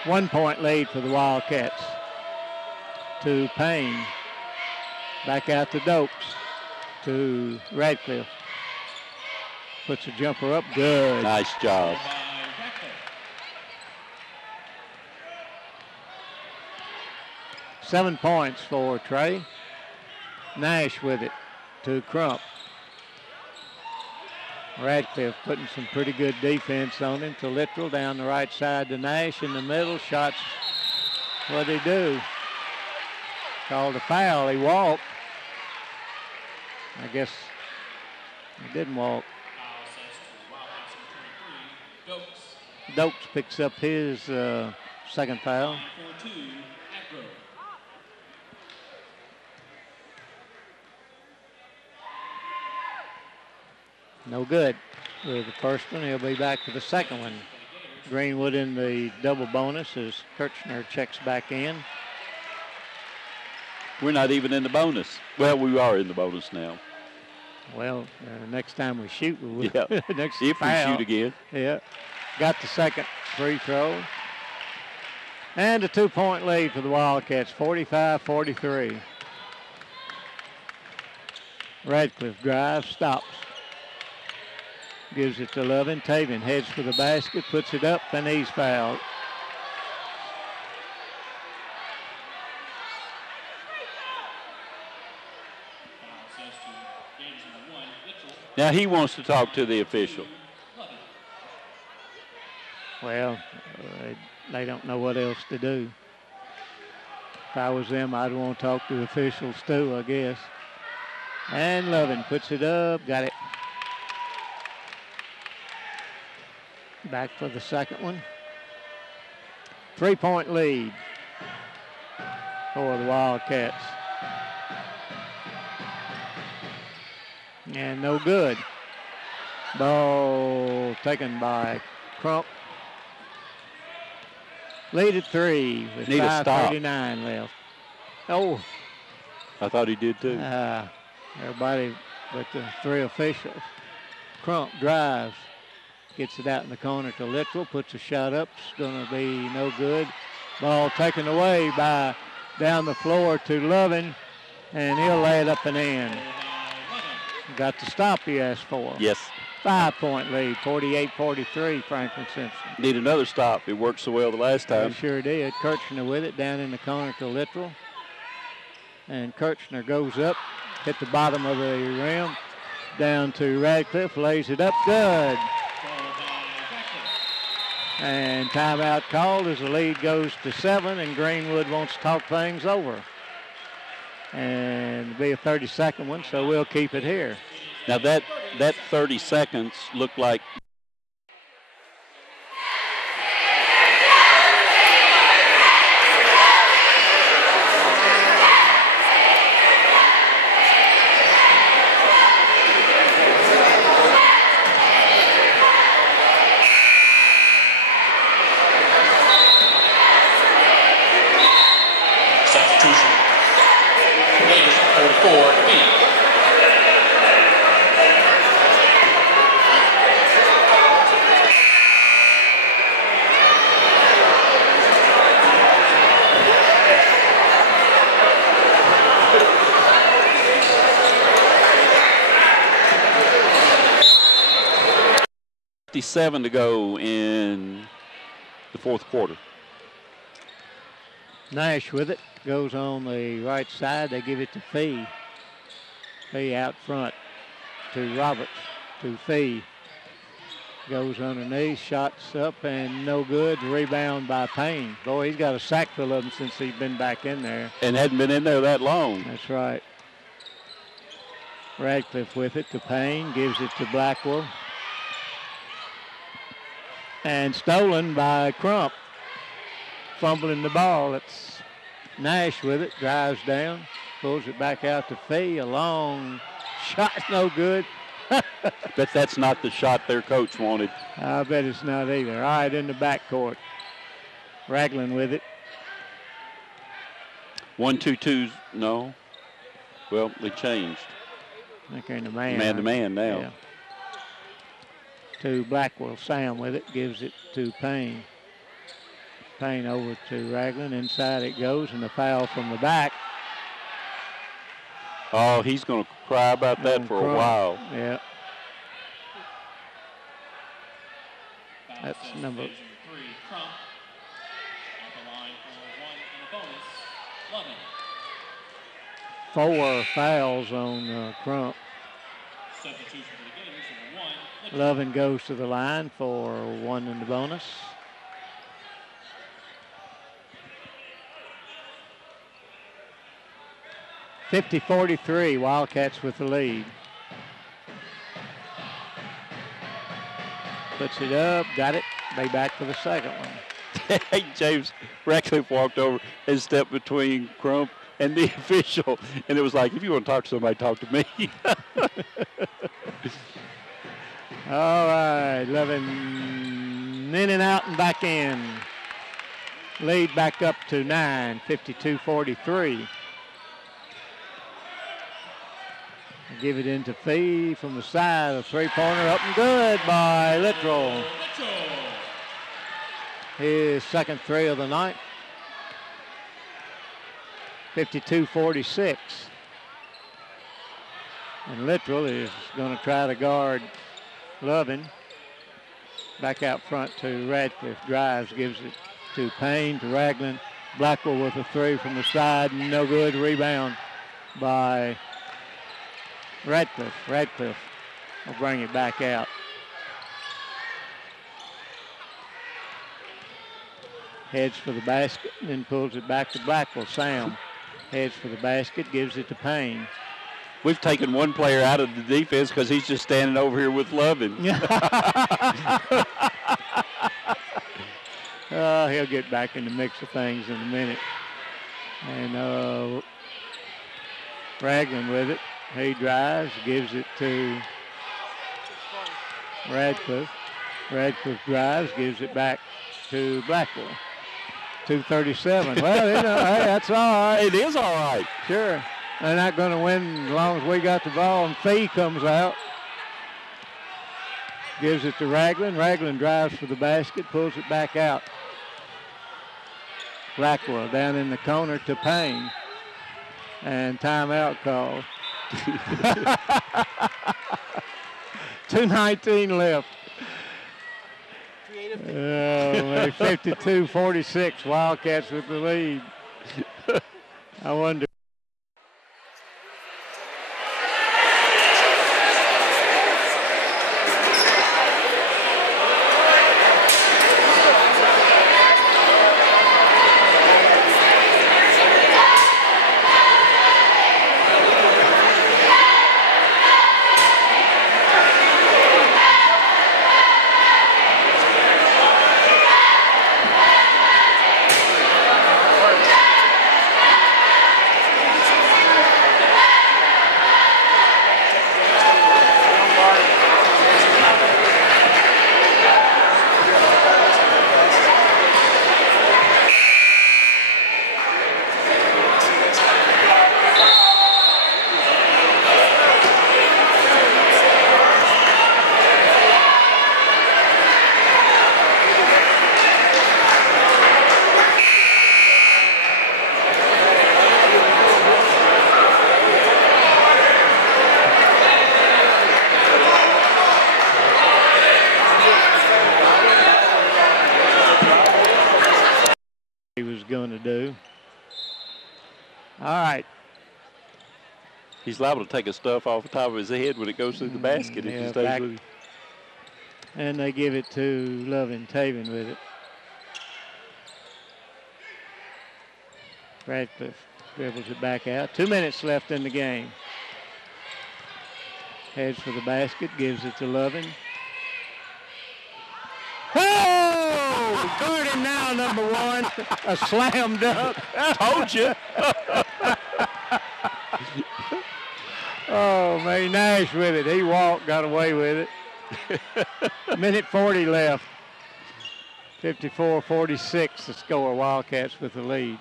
1-point lead for the Wildcats. To Payne. Back out to Dokes. To Radcliffe. Puts a jumper up, good. Nice job. Seven points for Trey. Nash with it to Crump. Radcliffe putting some pretty good defense on him to Littrell down the right side to Nash in the middle. Shots, what'd he do? Called a foul. He walked. I guess he didn't walk. Dokes picks up his second foul. No good with the first one. He'll be back for the second one. Greenwood in the double bonus as Kirchner checks back in. We're not even in the bonus. Well, we are in the bonus now. Well, next time we shoot, we will. Yeah. Next if foul. we shoot again. Yeah. Got the second free throw. And a 2-point lead for the Wildcats, 45-43. Radcliffe drives, stops. Gives it to Lovin. Taven heads for the basket, puts it up, and he's fouled. Now he wants to talk to the official. Well, they don't know what else to do. If I was them, I'd want to talk to the officials too, I guess. And Lovin puts it up, got it. Back for the second one. 3-point lead for the Wildcats. And no good. Ball taken by Crump. Lead at 3 with 5:39 left. Oh. I thought he did too. Everybody but the 3 officials. Crump drives. Gets it out in the corner to Littrell. Puts a shot up. It's going to be no good. Ball taken away by down the floor to Lovin. And he'll lay it up and in. Got the stop he asked for. Yes. 5-point lead, 48-43, Franklin Simpson. Need another stop. It worked so well the last time. He sure did. Kirchner with it down in the corner to Littrell. And Kirchner goes up, hit the bottom of the rim, down to Radcliffe, lays it up, good. And timeout called as the lead goes to 7, and Greenwood wants to talk things over. And it'll be a 30-second one, so we'll keep it here. Now that 30 seconds looked like 4 feet. .57 to go in the fourth quarter. Nash with it. Goes on the right side. They give it to Fee. Fee out front to Roberts. To Fee. Goes underneath. Shots up and no good. Rebound by Payne. Boy, he's got a sack full of them since he's been back in there. And hadn't been in there that long. That's right. Radcliffe with it to Payne. Gives it to Blackwell. And stolen by Crump. Fumbling the ball. It's Nash with it. Drives down. Pulls it back out to Fee. A long shot. No good. Bet that's not the shot their coach wanted. I bet it's not either. All right, in the backcourt. Ragland with it. 1-2-2. No. Well, they changed. I think they're in the man. Man-to-man now. Yeah. To Blackwell. Sam with it. Gives it to Payne. Payne over to Ragland. Inside it goes, and the foul from the back. Oh, he's going to cry about that for a while. Yeah. That's number 3, Crump. At the line for 1 and a bonus. Lovin. 4 fouls on Crump. Substitution for the Gators, number 1. Lovin goes to the line for 1 in the bonus. .50-43, Wildcats with the lead. Puts it up, got it. They back for the second one. Hey, James Radcliffe walked over and stepped between Crump and the official, and it was like, if you want to talk to somebody, talk to me. All right, Lovin in and out and back in. Lead back up to 9, 52-43. Give it into Fee from the side. A three-pointer up and good by Littrell. His second three of the night. 52-46. And Littrell is going to try to guard Lovin. Back out front to Radcliffe. Drives, gives it to Payne, to Ragland. Blackwell with a three from the side. No good. Rebound by Radcliffe. Radcliffe will bring it back out. Heads for the basket, then pulls it back to Blackwell. Sam heads for the basket, gives it to Payne. We've taken one player out of the defense because he's just standing over here with Lovin. He'll get back in the mix of things in a minute. And Ragland with it. He drives, gives it to Radcliffe. Radcliffe drives, gives it back to Blackwell. 2:37. Well, hey, that's all right. It is all right. Sure. They're not going to win as long as we got the ball and Fee comes out. Gives it to Ragland. Ragland drives for the basket, pulls it back out. Blackwell down in the corner to Payne. And timeout called. 2:19 left. 52-46, Wildcats with the lead. I wonder. He's liable to take a stuff off the top of his head when it goes through the basket if he stays with him. And they give it to Loving Taven with it. Radcliffe dribbles it back out. 2 minutes left in the game. Heads for the basket, gives it to Loving. Oh! Guarding now, number one. A slam dunk. Told you. Oh, man, Nash with it. He walked, got away with it. Minute 40 left. 54-46 the score. Wildcats with the lead.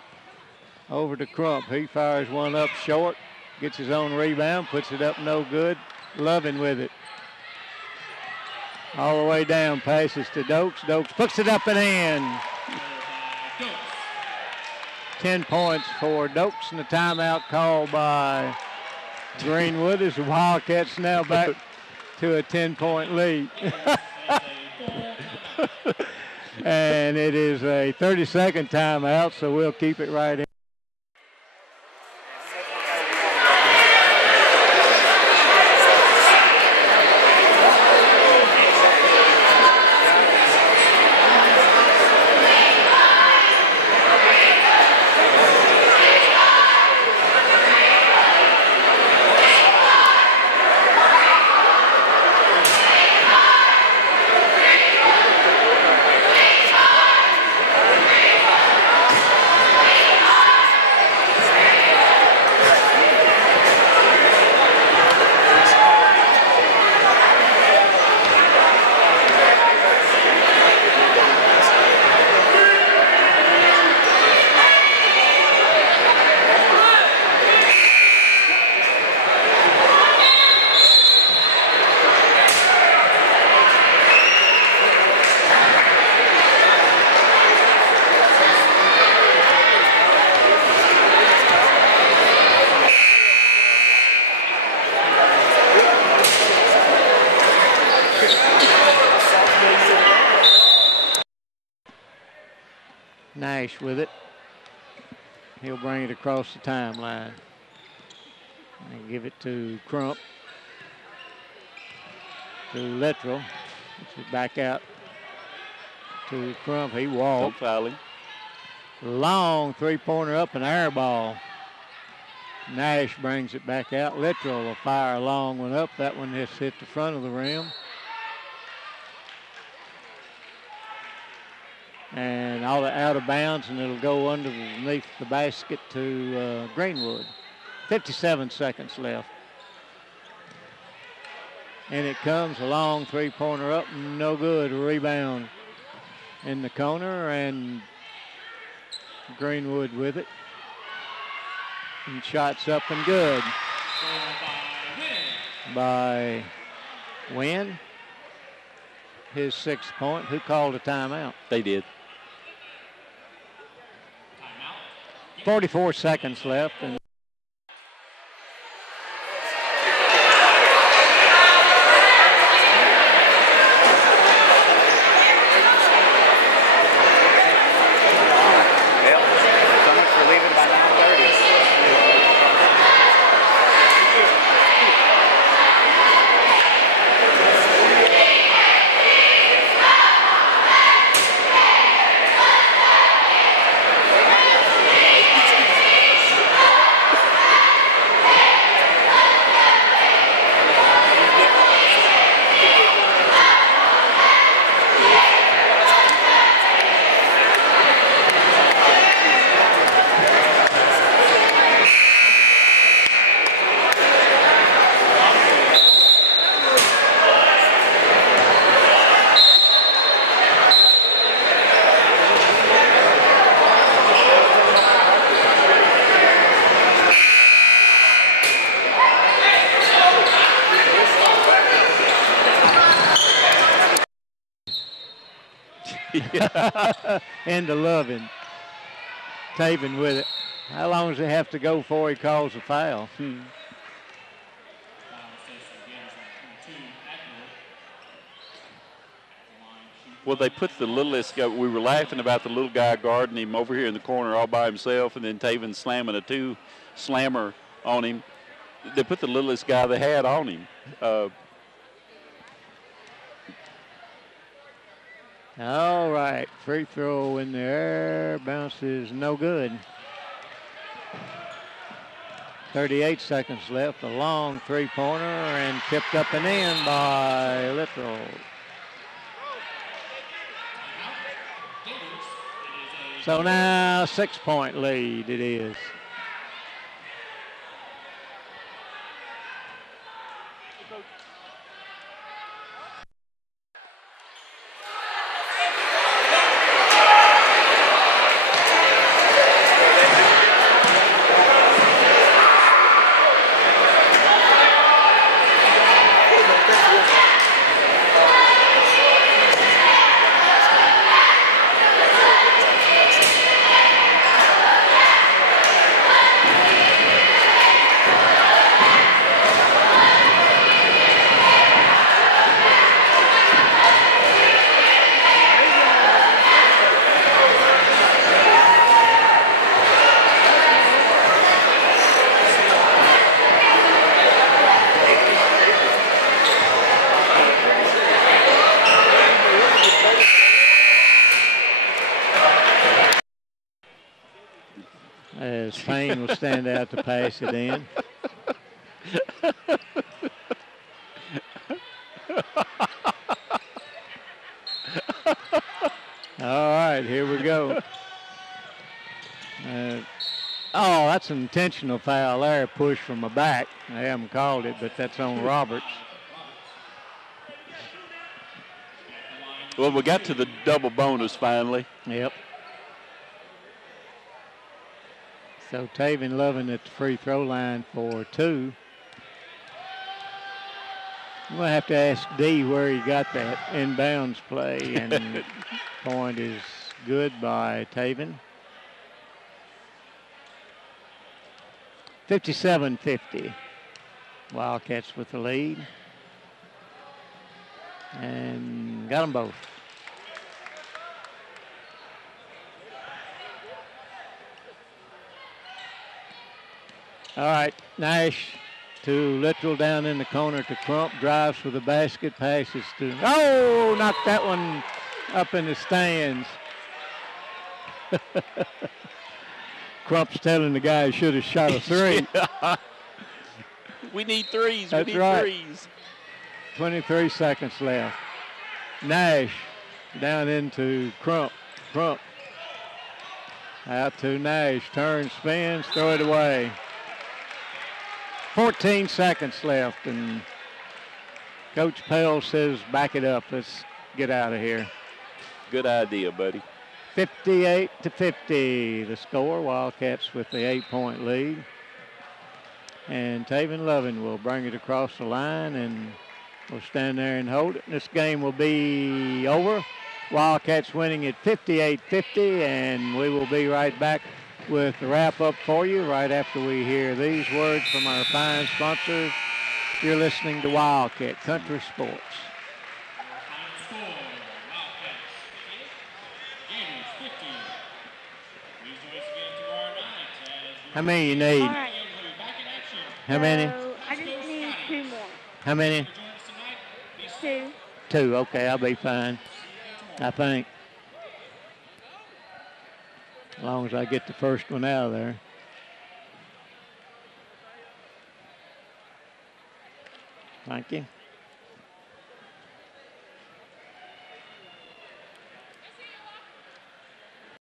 Over to Crump. He fires one up short. Gets his own rebound. Puts it up no good. Loving with it. All the way down. Passes to Dokes. Dokes puts it up and in. 10 points for Dokes, and a timeout called by Greenwood as the Wildcats now back to a 10-point lead. And it is a 30-second timeout, so we'll keep it right in. Nash with it. He'll bring it across the timeline and give it to Crump. To Lettrell. Puts it back out to Crump. He walked. Don't foul him. Long three-pointer up and air ball. Nash brings it back out. Lettrell will fire a long one up. That one just hit the front of the rim. And all the out of bounds, and it'll go underneath the basket to Greenwood. 57 seconds left. And it comes a long three-pointer up, no good. Rebound in the corner, and Greenwood with it. And shots up and good by Wynn. His 6th point. Who called a timeout? They did. 44 seconds left. And so much for leaving by 9:30. into Loving. Taven with it. How long does it have to go before he calls a foul? Well, they put the littlest guy. We were laughing about the little guy guarding him over here in the corner all by himself, and then Taven slamming a two-slammer on him. They put the littlest guy they had on him. All right, free throw in the air, bounces no good. 38 seconds left, a long three-pointer and tipped up and in by Littrell. So now 6-point lead it is. As Payne will stand out to pass it in. All right, here we go. That's an intentional foul there, push from the back. They haven't called it, but that's on Roberts. Well, we got to the double bonus finally. Yep. So Taven Lovin at the free throw line for 2. We'll have to ask D where he got that inbounds play, and point is good by Taven. 57-50. Wildcats with the lead. And got them both. All right, Nash to Littrell down in the corner to Crump, drives for the basket, passes to, knocked that one up in the stands. Crump's telling the guy he should have shot a 3. We need threes. That's we need right. threes. 23 seconds left. Nash down into Crump. Crump out to Nash. Turns, spins, throw it away. 14 seconds left, and Coach Pell says, back it up. Let's get out of here. Good idea, buddy. 58-50, the score. Wildcats with the 8-point lead. And Taven Lovin will bring it across the line, and we'll stand there and hold it. This game will be over. Wildcats winning at 58-50, and we will be right back with the wrap-up for you right after we hear these words from our fine sponsors. You're listening to Wildcat Country Sports. How many you need? All right. How many? I just need 2 more. How many? 2. 2. Okay, I'll be fine, I think. As long as I get the first one out of there. Thank you.